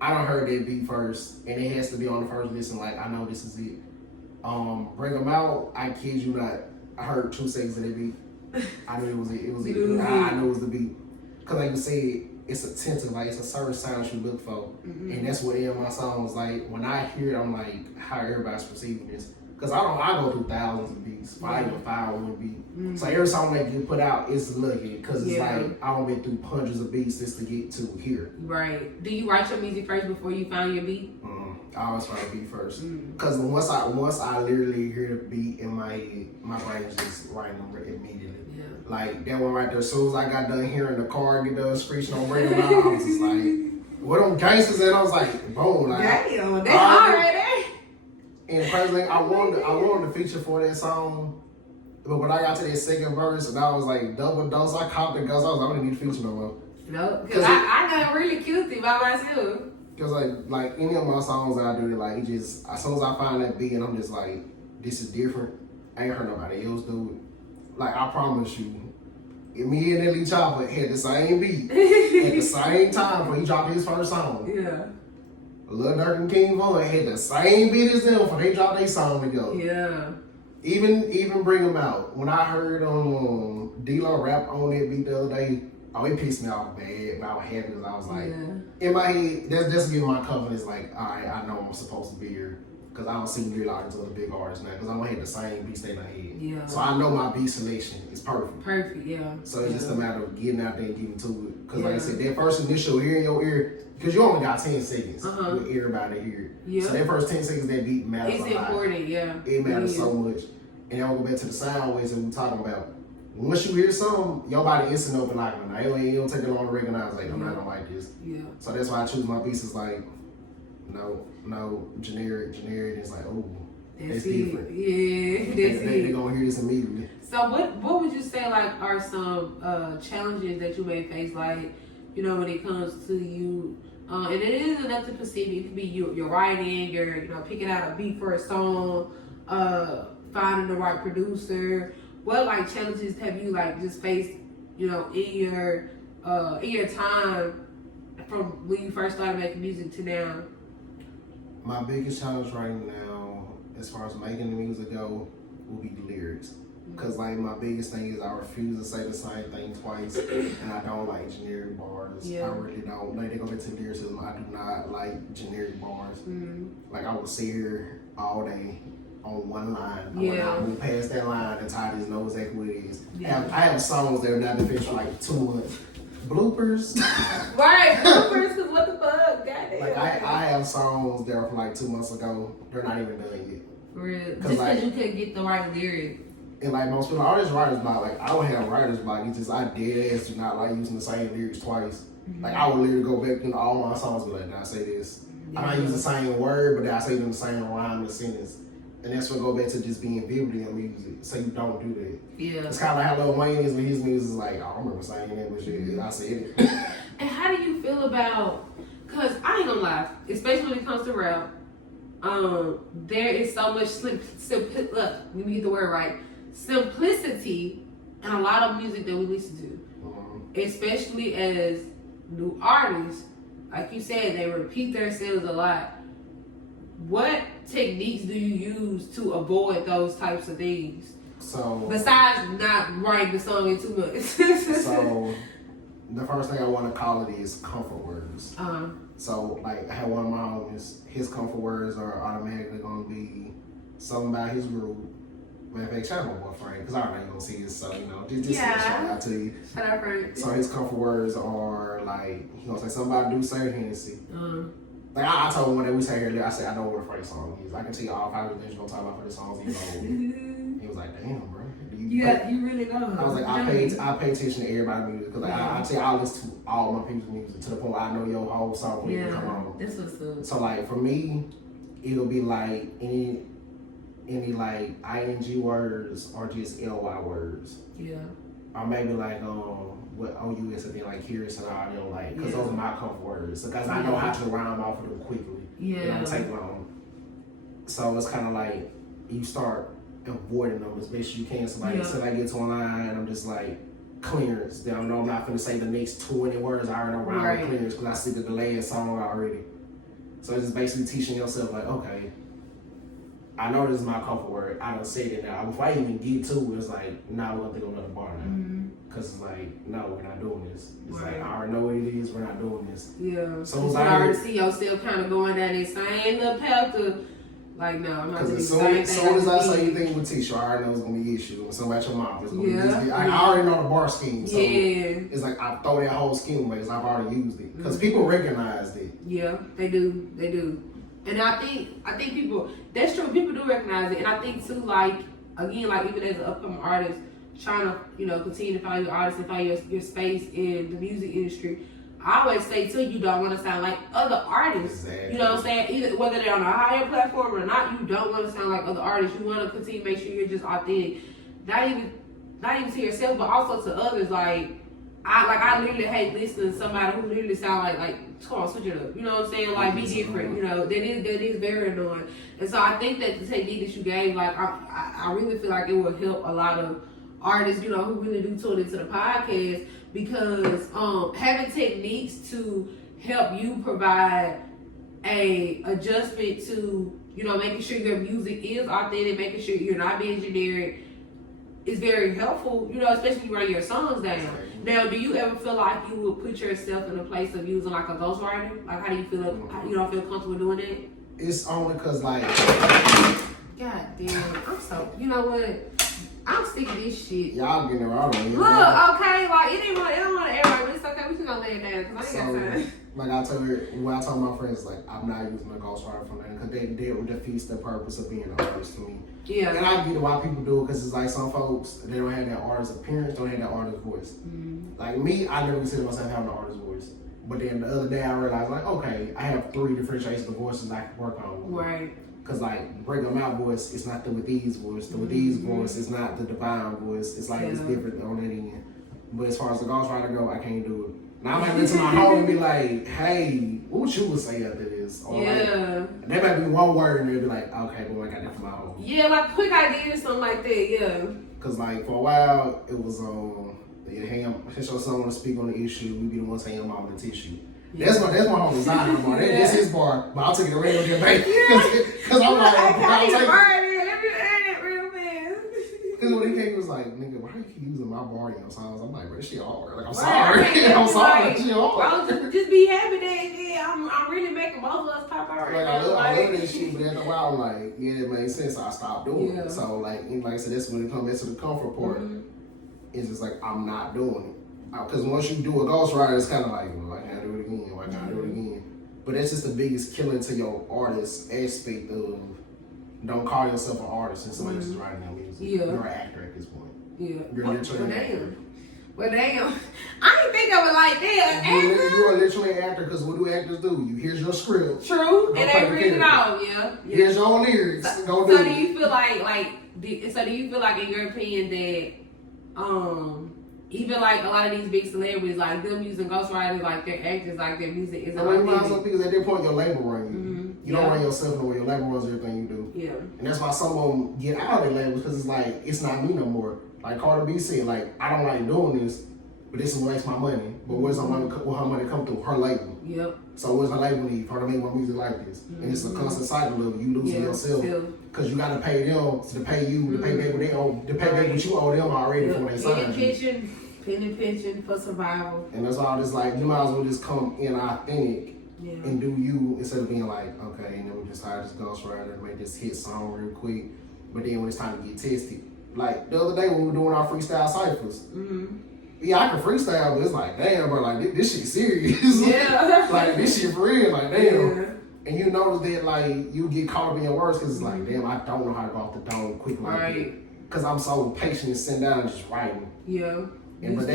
I done heard that beat first, and it has to be on the first listen. Like I know this is it. Bring them out. I kid you not. I heard 2 seconds of that beat. I knew it was it. It was it. I knew it was the beat. Cause like you said, it's attentive. Like it's a certain sound you look for, and that's what in my songs. Like when I hear it, I'm like, how everybody's perceiving this. Cause I go through thousands of beats. Five one beat. So every song that you put out is lucky. Cause it's like I don't been through hundreds of beats just to get to here. Right. Do you write your music first before you find your beat? I always try to beat first, cause once I literally hear the beat in my head, my brain is just writing them immediately. Yeah. Like that one right there. As soon as I got done hearing the car get done screeching on Bring Them Out, I was just like, "What them gangsters?" And I was like, "Boom!" Like, damn, they hard right there. And personally, I wanted to feature for that song, but when I got to that second verse, and I was like, double dose, I caught the ghost. I was like, I don't need to feature no more. No, because I got really cutesy by myself. Cause like any of my songs that I do, like it just as soon as I find that beat and I'm just like, this is different. I ain't heard nobody else do it. Like I promise you, me and Ellie Chopper had the same beat at the same time when he dropped his first song. Yeah. Lil Durk and King Von had the same beat as them when they dropped their song together. Yeah. Even Bring Them Out. When I heard D-Lo rap on that beat the other day, oh, it pissed me off bad, but I was happy because I was like, in my head, that's giving my confidence, like, all right, I know I'm supposed to be here. Because I don't see real artists other big artists now, because I don't have the same beats they done had. Yeah. So I know my beat selection is perfect. Perfect, yeah. So it's just a matter of getting out there and getting to it. Because like I said, that first initial ear in your ear, because you only got 10 seconds with everybody here. Yeah. So that first 10 seconds, that beat matters a lot. It's important, yeah. It matters so much. And then we'll go back to the sound waves that we're talking about. Once you hear something, your body instant open like, nah, it don't take it long to recognize, like, I'm not gonna like this. Yeah. So that's why I choose my pieces like, no, generic. It's like, oh, that's different. Yeah, they're gonna hear this immediately. So what would you say like are some challenges that you may face, like, you know, when it comes to you? And it isn't nothing specific. It could be your writing, your picking out a beat for a song, finding the right producer. What like challenges have you like just faced, in your time from when you first started making music to now? My biggest challenge right now, as far as making the music go, will be the lyrics. Cause like my biggest thing is I refuse to say the same thing twice, and I don't like generic bars. Yeah. I really don't. Like they go back to lyricism. I do not like generic bars. Like I will sit here all day on one line. Yeah. I move past that line and Titus know exactly what it is. Yeah. I have songs that are not been finished for like 2 months. Bloopers. Right, bloopers, cause what the fuck? Goddamn. Like I have songs that are from like 2 months ago. They're not even done yet. For real. Just cause you couldn't get the right lyric. And like most people, all this writer's block, like I don't have writer's block. It's just I dead ass do not like using the same lyrics twice. Like I would literally go back in all my songs and be like, did I say this? Yeah. I might use the same word, but then I say it in the same rhyme in the sentence. And that's what go back to just being vivid in music. So you don't do that. Yeah. It's kind of like how Lil Wayne is with his music. Is like, I remember saying that, but shit, I said it. And how do you feel about? Cause I ain't gonna lie, especially when it comes to rap, there is so much let me get the word right. Simplicity in a lot of music that we listen to, especially as new artists. Like you said, they repeat themselves a lot. What techniques do you use to avoid those types of things? So besides not writing the song in 2 months. So the first thing I want to call it is comfort words. So like I have one of my homies, his comfort words are automatically going to be something about his group, matter of fact, shout out my boy Frank, because I don't know you're gonna see this, so just shout out to you. Shout out Frank. So his comfort words are like, he gonna say something about do say Hennessy. Like I told him when we say here, I said I know what a Frank song is. I can tell you all 5 of the things you're gonna talk about for the songs you know. He was like, damn, bro. You really know. I was like, I pay attention to everybody's music because I tell you, I listen to all my people's music to the point where I know your whole song when you come on. That's what's up. So like for me, it'll be like any like ing words or just ly words. Yeah. Or maybe like what OUS and then like curious and all them like because those are my comfort words because I know how to rhyme off of them quickly. Yeah. It don't take long. So it's kind of like you start avoiding them as best you can. So like, so I get to a line and I'm just like, clearance. Then I know I'm not going to say the next 20 words. I already know rhyme with clearance because I see the delay in song already. So it's just basically teaching yourself like, okay, I know this is my comfort word. I don't say it now. Before I even get to it, it's like, nah, we're going to think of another bar now. Because it's like, no, we're not doing this. It's like, I already know what it is. We're not doing this. Yeah. So you already see yourself kind of going down that same little path to, like, no, I'm not going to do the same thing. As soon as I say anything with Tisha, I already know it's going to be issue. And something about your mom, it's going to be this. I already know the bar scheme. So it's like, I throw that whole scheme away because I've already used it. Because people recognize it. Yeah, they do. They do. And I think people, that's true, people do recognize it. And I think, too, like, again, like, even as an upcoming artist, trying to, continue to find your artist and find your space in the music industry, I always say too, you don't want to sound like other artists. Exactly. You know what I'm saying? Either whether they're on a higher platform or not, you don't want to sound like other artists. You want to continue to make sure you're just authentic. Not even to yourself, but also to others. Like I literally hate listening to somebody who literally sound like come on, switch it up. You know what I'm saying? Like be different. That is very annoying. And so I think that the technique that you gave, like I really feel like it will help a lot of artists, who really do tune into the podcast. Because having techniques to help you provide a adjustment to, making sure your music is authentic, making sure you're not being generic, is very helpful, especially when you write your songs down. Now, do you ever feel like you would put yourself in a place of using like a ghostwriter? Like, how do you feel? You don't feel comfortable doing that? It's only because like, God damn, I'm so. You know what? I'm sick of this shit. Y'all getting it wrong. Look, okay, like it don't want everybody, but it's okay. We can go lay it down because I ain't got time. Like I told her, when I told my friends, like I'm not using a ghostwriter for nothing because that defeats the purpose of being an artist to me. Yeah. And I get it why people do it because it's like some folks they don't have that artist appearance, don't have that artist voice. Like me, I never consider myself having an artist voice. But then the other day I realized like, okay, I have 3 different shades of voices I can work on. Right. Cause like break them out voice, it's not the with these voice. The with these voice is not the divine voice. It's like it's different on that end. But as far as the ghostwriter go, I can't do it. Now I might listen to my home and be like, hey, what would you would say after this? Or like, and there might be one word and they'll be like, okay, well I got that from my home. Yeah, like quick idea or something like that, yeah. Cause like for a while it was since your son wanna speak on the issue, we be the ones saying mom the tissue. Yeah. That's my homie's line no more. That's his bar, but I'll take it to radio debate. Cause I'm like, I'll take it. Real fast. Cause when he came, he was like, nigga, why do you keep using my bar in your songs? I'm like, bro, she hard. Like, I'm sorry. I'm sorry. She hard. Bro, just be happy that I'm really making both of us pop out right now. I love that shit, but after a while, I'm like, yeah, it made sense. So I stopped doing it. So like I said, that's when it comes into the comfort part. It's just like I'm not doing it. Because once you do a ghostwriter, it's kind of like, well, I can't do it again. Why can't I do it again? But that's just the biggest killing to your artist aspect of don't call yourself an artist and somebody else is writing their music. Yeah. You're an actor at this point. Yeah. You're literally an actor. Well, damn. I didn't think of it like that. You're literally an actor because what do actors do? Here's your script. True. And they read it out, Here's your own lyrics. So do you feel like in your opinion that even like a lot of these big celebrities, like them using ghostwriters, like their actors, like their music isn't authentic. Because at that point your label runs you. You don't run yourself nowhere. Your label runs everything you do. Yeah. And that's why some of them get out of their labels because it's like it's not me no more. Like Cardi B said, like I don't like doing this, but this is what makes my money. But where's her money come through? Her label. Yep. So what's her label need for her to make my music like this? And it's a constant cycle of you losing yourself. Because you got to pay them to pay you, to pay back what they owe, to pay back what you owe them already for when they sign you. Penny pension for survival. And that's all this like, you might as well just come in authentic and do you instead of being like, okay, and then we just hire this ghostwriter and make this hit song real quick. But then when it's time to get tested, like the other day when we were doing our freestyle ciphers, yeah, I can freestyle, but it's like, damn, bro, like this shit serious. Yeah. Like this shit for real, like damn. Yeah. And you notice that like you get caught up in your words because it's like, damn, I don't know how to go off the dome quick like that. Because I'm so patient and sitting down and just writing. Yeah. And but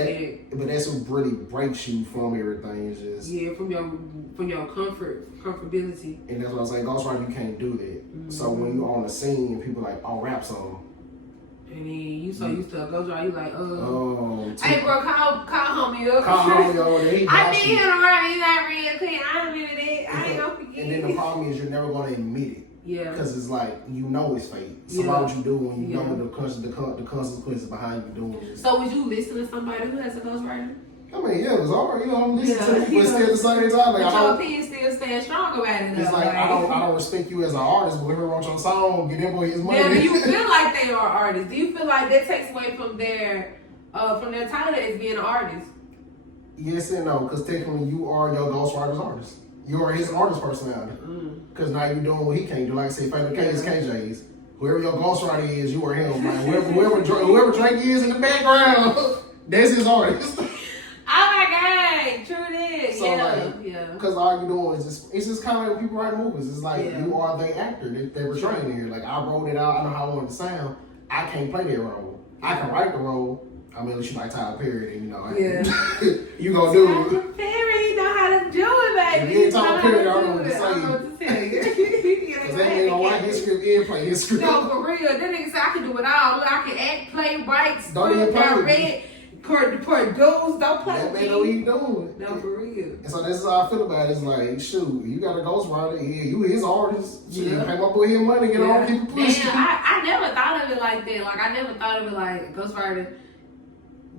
that's what really breaks you from everything. Is just from your comfortability. And that's what I'm saying. Ghostwriter, you can't do that. So when you're on the scene and people like, oh, rap song. And then you so used to a ghostwriter, you like, hey bro, call homie up. Call homie up. I need him to write. He's not real clean. I admit it. I ain't gonna forget. And then the problem is you're never gonna admit it. Yeah. Because it's like, you know it's fake. So why would you do when you know the consequences behind you doing it? So would you listen to somebody who has a ghostwriter? I mean, yeah, it was hard. You know, I'm listening to you, but still at the same time. Like, but your opinion still stands strong about it. It's like, I don't respect you as an artist, but whoever wrote your song, get them boy his money. Yeah, do you feel like they are artists? Do you feel like that takes away from their title as being an artist? Yes and no, because technically you are your ghostwriter's artist. You are his artist personality. Because now you're doing what he can't do. Like I say, favorite K is KJ's. Whoever your ghostwriter is, you are him. Like, whoever Drake is in the background, that's his artist. Oh my God, true this. So because all you're doing is it's just kind of like when people write movies. It's like you are the actor that they were trying here. Like I wrote it out. I know how I want it to sound. I can't play that role. I can write the role. I mean, unless you like Tyler Perry, then you know, you gonna do it. Tyler Perry know how to do it, baby. Yeah, Tyler Perry, I don't know what to say. I don't know what to tell you. Because that ain't gonna write his script and play his script. No, for real. That nigga said I can do it all. Look, I can act, play, write, script, direct, produce. Don't play that with man know what he doing. No, for real. And so this is how I feel about it. It's like, shoot, you got a ghostwriter. Yeah, you his artist. So you pay my boy his money, get all the people pushing. Damn, I never thought of it like that. Like I never thought of it like ghostwriter.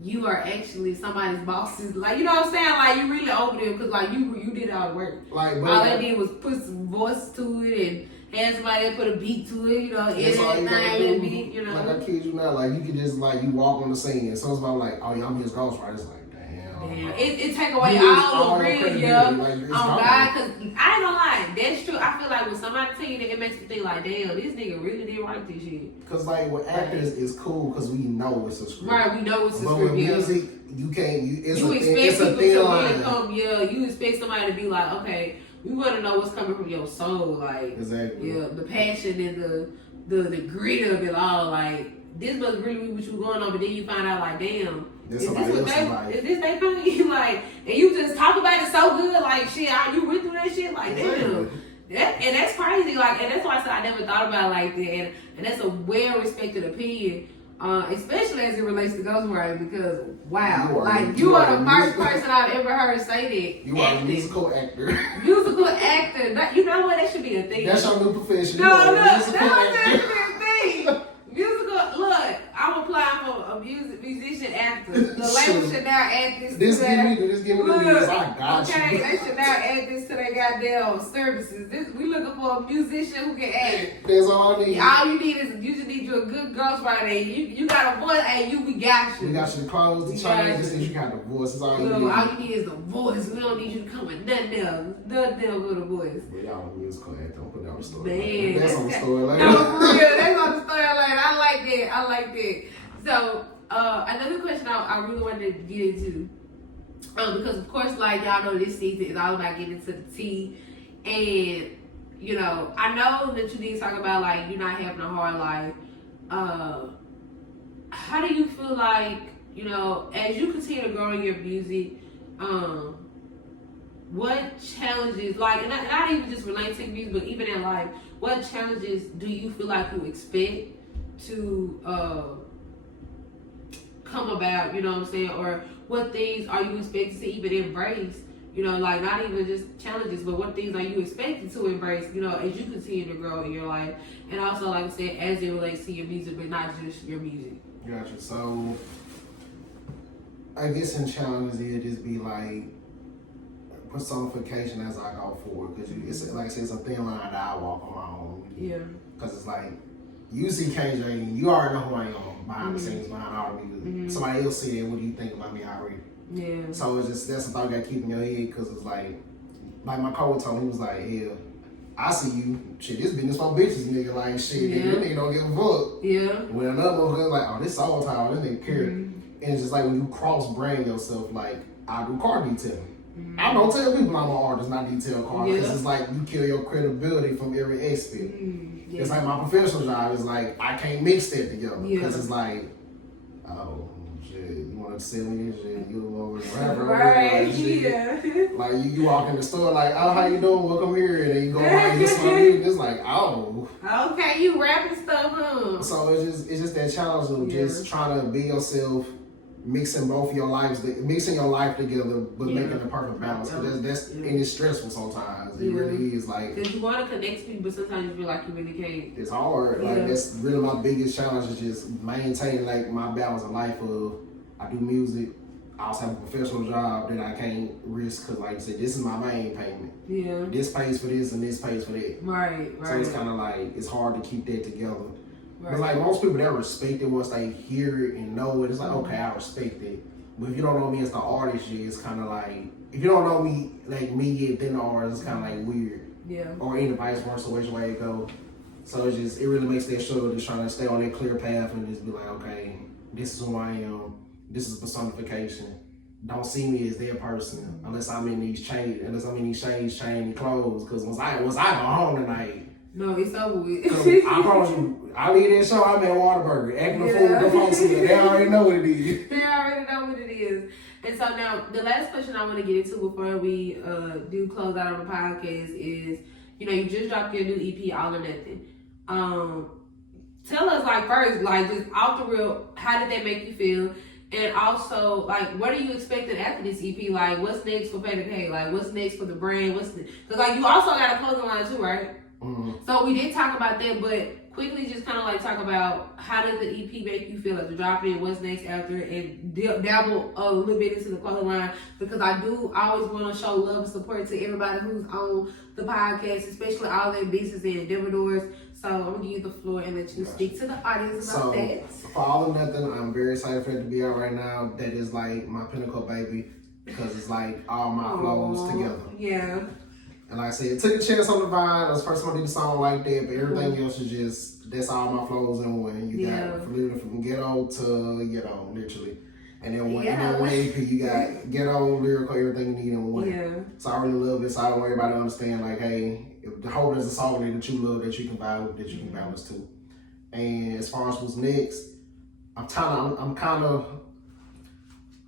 You are actually somebody's boss's, like, you know what I'm saying? Like, you really over there because, like, you did all the work. Like, all they did was put some voice to it and had somebody that put a beat to it, you know, edit that beat, you know. Like, I kid you not, like, you can just, like, you walk on the scene and someone's about, like, oh, yeah, I'm his ghostwriter. It's like, damn. It take away all the real, God, because I ain't gonna lie, that's true. I feel like when somebody tell you that, it makes me think like, damn, this nigga really did write this shit. Because like with actors, it's cool because we know it's a script. Right, we know it's a script. But with music, you can't. You expect people to really come. Yeah, you expect somebody to be like, okay, we want to know what's coming from your soul, like exactly. Yeah, the passion and the grit of it all. Like this must really be what you going on, but then you find out like, damn. Is this they pain? Like, and you just talk about it so good, like shit. You went through that shit, like damn. And that's crazy. Like, and that's why I said I never thought about it like that. And that's a well respected opinion, especially as it relates to ghostwriting. Because wow, you are the first person I've ever heard say that. You are a musical actor. Musical actor. You know what? That should be a thing. That's your new profession. No, that should be a thing. Musical. Look, I'm applying for a musician actor. The label should now add this. Just give me this. I got you. Okay, they should now add this to their goddamn services. We looking for a musician who can act. That's all I need. All you need is you just need you a good ghostwriter. You got a voice, and we got you. We got you the clothes, the chain. Just you got the voice. That's all you need. All you need is the voice. We don't need you to come with nothing else. Nothing else with a voice. But y'all a musical actor. Don't put that on the story. Man, that's on the story. Like no, for real. That's on the story. Like I like that. So another question I really wanted to get into, because of course, like y'all know, this season is all about getting into the tea, and you know, I know that you did talk about like you not having a hard life. How do you feel like, you know, as you continue to grow in your music, what challenges, like, and not even just related to music, but even in life, what challenges do you feel like you expect to come about, you know what I'm saying? Or what things are you expected to even embrace? You know, like not even just challenges, but what things are you expected to embrace, you know, as you continue to grow in your life? And also, like I said, as it relates to your music, but not just your music. Gotcha. So, I guess in challenges, it'd just be like personification as I go forward. Because it's like I said, it's a thin line that I walk on my own. Yeah. Because it's like, you see KJ, you already know who I am behind the scenes, behind all the music. Somebody else see it, what do you think about me already? Yeah. So it's just, that's a thought you gotta keep in your head, because it's like my coach told me, he was like, hell, I see you. Shit, this business for bitches, nigga. Like, shit, this nigga don't give a fuck. Yeah. When another motherfucker like, oh, this all time, this nigga care. And it's just like when you cross-brand yourself, like, I do car detailing. I don't tell people I'm an artist, not detail cars. Because it's like you kill your credibility from every aspect. It's like my professional job is like, I can't mix that together. Because it's like, oh, shit, you want to sell me this shit, you want to rapper. Right, Like, you walk in the store like, oh, how you doing? Welcome here. And then you go out and get some music. It's like, oh. Okay, you rapping stuff, huh? So it's just that challenge of just trying to be yourself, mixing both your lives, mixing your life together, but making the perfect balance. That's and it's stressful sometimes. It really is. Like, because you want to connect to people, but sometimes you feel like you really can't. It's hard. Like that's really my biggest challenge is just maintaining like my balance of life. Of I do music. I also have a professional job that I can't risk because, like I said, this is my main payment. Yeah. This pays for this and this pays for that. Right. So it's kind of like it's hard to keep that together. But like most people, they respect it once they hear it and know it. It's like, okay, I respect it. But if you don't know me as the artist yet, it's kind of like, if you don't know me like me yet, then the artist, it's kind of like weird. Yeah. Or any vice versa, which way it go. So it really makes that struggle just trying to stay on that clear path and just be like, okay, this is who I am. This is personification. Don't see me as their person unless I'm in these shady clothes. Because once I go home tonight, no, it's over with. I promise you, I leave that show, I'm at Whataburger, acting a fool, the folks here. They already know what it is. They already know what it is. And so now, the last question I want to get into before we do close out on the podcast is, you just dropped your new EP, All or Nothing. Tell us, like, first, like, just off the real, how did that make you feel? And also, like, what are you expecting after this EP? Like, what's next for Pay to Pay? Like, what's next for the brand? Because, like, you also got a clothing line, too, right? So we did talk about that, but quickly just kind of like talk about how did the EP make you feel after dropping it, what's next after, and dabble a little bit into the clothing line, because I always want to show love and support to everybody who's on the podcast, especially all their business and endeavors. So I'm going to give you the floor and let you speak to the audience about that. For All or Nothing, I'm very excited for it to be out right now. That is like my pinnacle baby, because it's like all my flows together. Yeah. And like I said, took a chance on the vibe. That's the first time I did a song like that, but everything else is just, that's all my flows in one. You got from ghetto to ghetto, literally. And then one EP, you got ghetto, lyrical, everything you need in one. Yeah. So I really love it. So I don't want everybody to understand, like, hey, if the whole is a song that you love, that you can vibe with, that you can balance to. And as far as what's next,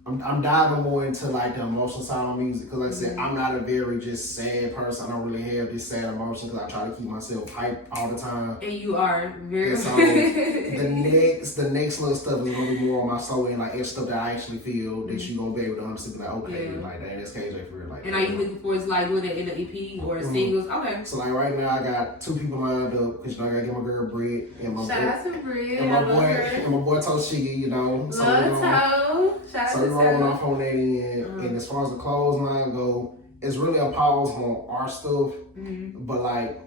I'm diving more into like the emotional side of music, because like I said, I'm not a very just sad person. I don't really have this sad emotion because I try to keep myself hyped all the time. And you are very. And so the next little stuff is gonna be more on my soul and like extra stuff that I actually feel that you're gonna be able to understand. Like, okay, like that, that's KJ for real. Like, and are you looking forward to like doing that in the EP or singles? Okay. So like right now I got 2 people lined up because I gotta get my girl Britt and my shout out to Britt and my boy Toshigi, Love Toe. Shout out to rolling off on that end. And as far as the clothes line go, it's really a pause on our stuff. But like,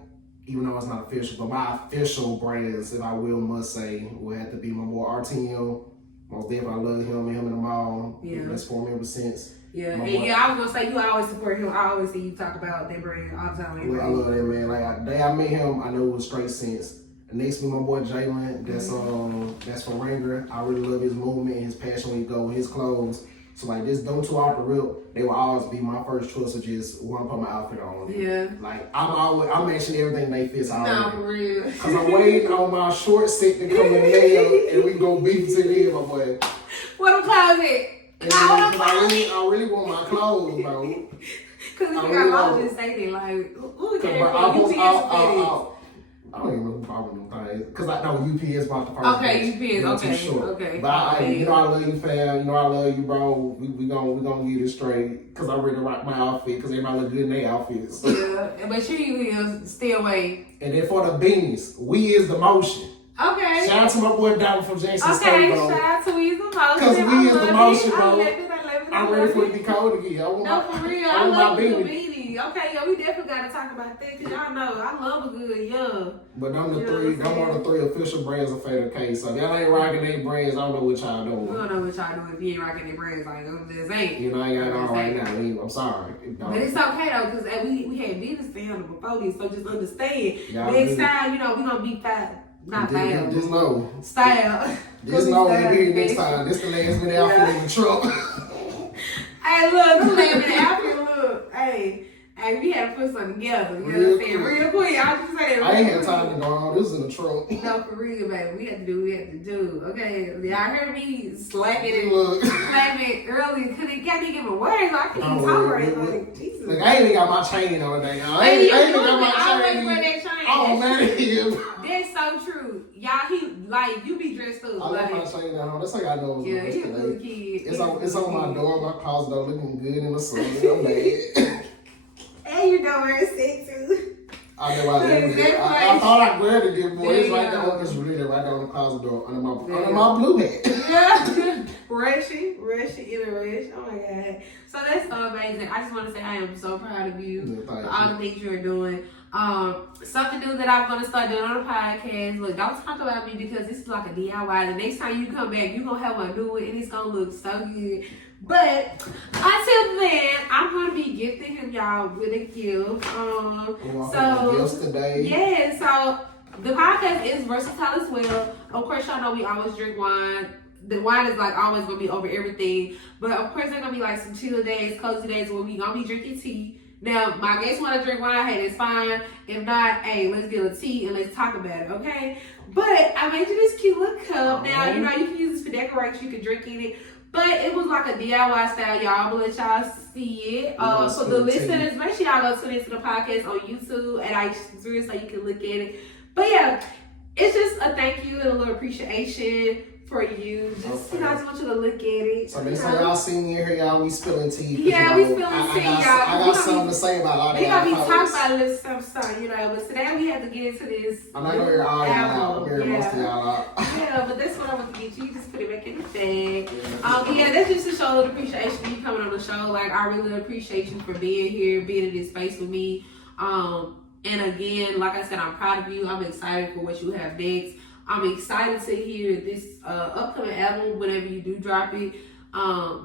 even though it's not official, but my official brands, if I must say, will have to be my boy RTM. Most definitely, I love him in the mall. Yeah. That's for me ever since. Yeah, and I was gonna say, you always support him. I always see you talk about that brand all the time. I love that man. Like, the day I met him, I know it was straight sense. Next to me, my boy Jalen, that's from Ranger. I really love his movement and his passion when he go with his clothes. So like this, them 2 out the rip, they will always be my first choice of just want to put my outfit on. Yeah. Like I'm matching everything they fit already. No, for real. Cause I'm waiting on my short set to come in the mail and we go beat to the end, my boy. What a closet. I really want my clothes, bro. Cause if you got all just say that, like, who cares? I don't even know who bought them things. Because I know UPS bought the first UPS, okay. But I love you, fam. I love you, bro. We gonna get it straight. Because I'm ready to rock my outfit. Because everybody look good in their outfits. Yeah, but you stay away. And then for the beanies, we is the motion. Okay. Shout out to my boy Dalvin from Jackson State, bro. Shout out to we is the motion. Because we is the motion, bro. I love it. I'm ready for it to be cold again. For real. I love the beanie. Okay, yeah, we definitely got to talk about that because y'all know I love a good young. But them are the 3 official brands of Fatal K. So y'all ain't rocking their brands. I don't know what y'all doing. We don't know what y'all doing if you ain't rocking their brands. Like, this ain't. You know, I ain't got it on right now. I'm sorry. But it's okay though, because we had business to handle before this, so just understand. Y'all next time, you know, we're going to be not bad. Just know. Style. Just know we'll be here next time. This the last minute outfit in the truck. Hey, look, this last minute outfit, look. Hey, we had to put something together. You know what I'm saying? Real quick. I was just saying. I ain't had time to go on. This is in the truck. No, for real, baby. We had to do what we had to do. Okay. Y'all heard me slacking early because it can't even get my words. I can't even tolerate. Like, Jesus. Look, I ain't even got my chain on today. I ain't even got my chain. Wear that chain. Oh, man. That's so true. Y'all, you be dressed up. I left my chain down. That's how I know yeah, it's he's a good kid. It's on my door, my closet door, looking good in the sun. I'm mad. And you know where it's at too. I know I thought I grabbed it there, boy. It's right there. It's really right there on the closet door under my blue hat. Yeah. Rushing in a rush. Oh my God. So that's so amazing. I just want to say I am so proud of you for all the things you're doing. Something new that I'm gonna start doing on the podcast. Look, don't talk about me because this is like a DIY. The next time you come back, you're gonna have a new one and it's gonna look so good. But until then, I'm gonna be gifting him y'all with a gift. Yeah, so the podcast is versatile as well. Of course, y'all know we always drink wine. The wine is like always gonna be over everything. But of course, there's gonna be like some chill days, cozy days where we gonna be drinking tea. Now, my guests want to drink wine, hey, that's fine. If not, hey, let's get a tea and let's talk about it, okay? But I made you this cute little cup. Now, you know, you can use this for decoration, you can drink in it. But it was like a DIY style, y'all. I'm gonna let y'all see it. So the listeners, make sure y'all go tune into the podcast on YouTube at iShowSpeaks so you can look at it. But yeah, it's just a thank you and a little appreciation for you. Just, I just want you to look at it. So next time y'all see me in here, y'all, we spilling tea. Yeah, we spilling tea, y'all. I got something to say about all that. We gonna be talking about a little stuff, you know. But today we have to get into this. I'm not gonna hear all y'all out. I'm hearing most of y'all out. Yeah, but that's what I want to get you. You just put it back in the bag. Yeah, that's just to show a little appreciation for you coming on the show. Like, I really appreciate you for being here, being in this space with me. And again, like I said, I'm proud of you. I'm excited for what you have next. I'm excited to hear this upcoming album whenever you do drop it,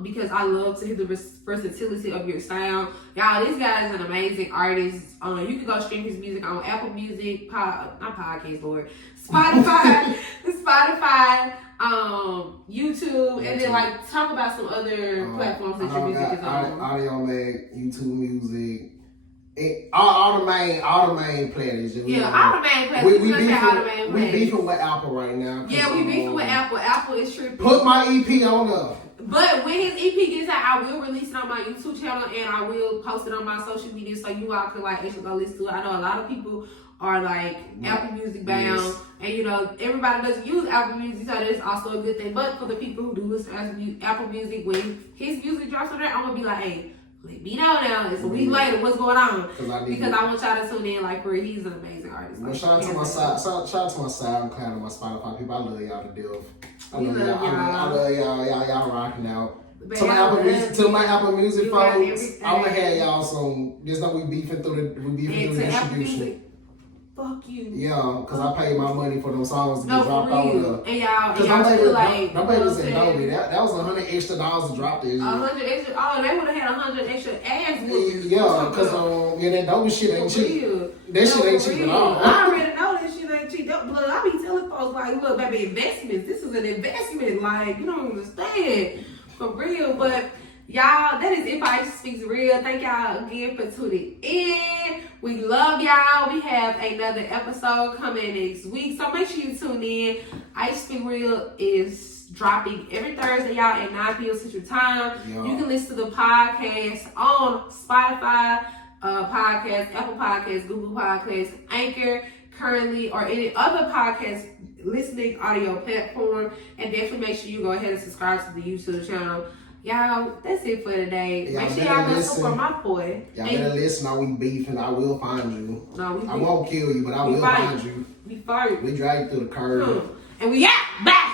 because I love to hear the versatility of your sound. Y'all, this guy is an amazing artist. You can go stream his music on Apple Music, Spotify, YouTube, and then like talk about some other platforms that your music is on. Audio Mag, YouTube Music. All the main players. Yeah, all the main players. We beefing with Apple right now. Yeah, we beefing with Apple. Apple is tripping. Put my EP on up. But when his EP gets out, I will release it on my YouTube channel and I will post it on my social media so you all can like actually go listen to it. I know a lot of people are like Apple Music bound, and you know everybody doesn't use Apple Music, so that's also a good thing. But for the people who do listen to Apple Music, when his music drops on there, I'm gonna be like, hey, let me know now. It's a week later. What's going on? Because I want y'all to tune in. Like, for he's an amazing artist. Well, shout out to my SoundCloud and my Spotify people. I love y'all to deal. I love y'all. Y'all rocking out. To my Apple Music folks, I'm gonna have y'all some. There's no we beefing through the distribution. Fuck you. Yeah, because I paid my money for those songs to get dropped on there. And y'all feel like... Nobody said no, that was $100 extra to drop this. $100 extra? Oh, they would have had 100 extra ass whoopers. Yeah, because that dope shit ain't cheap. That shit ain't cheap at all. I already know that shit ain't cheap. Look, I be telling folks, like, look, baby, investments. This is an investment. Like, you don't understand. For real. But... y'all, that is If I Speaks Real. Thank y'all again for tuning in. We love y'all. We have another episode coming next week, so make sure you tune in. I Speak Real is dropping every Thursday, y'all, at 9 p.m. Central Time. Yo. You can listen to the podcast on Spotify, Apple Podcasts, Google Podcasts, Anchor, currently, or any other podcast listening audio platform. And definitely make sure you go ahead and subscribe to the YouTube channel. Y'all, that's it for today. Make sure y'all go support my boy. Y'all better listen, or we beefing. I will find you. I won't kill you, but I will find you. We fight. We drag you through the curb. And we out. Bye.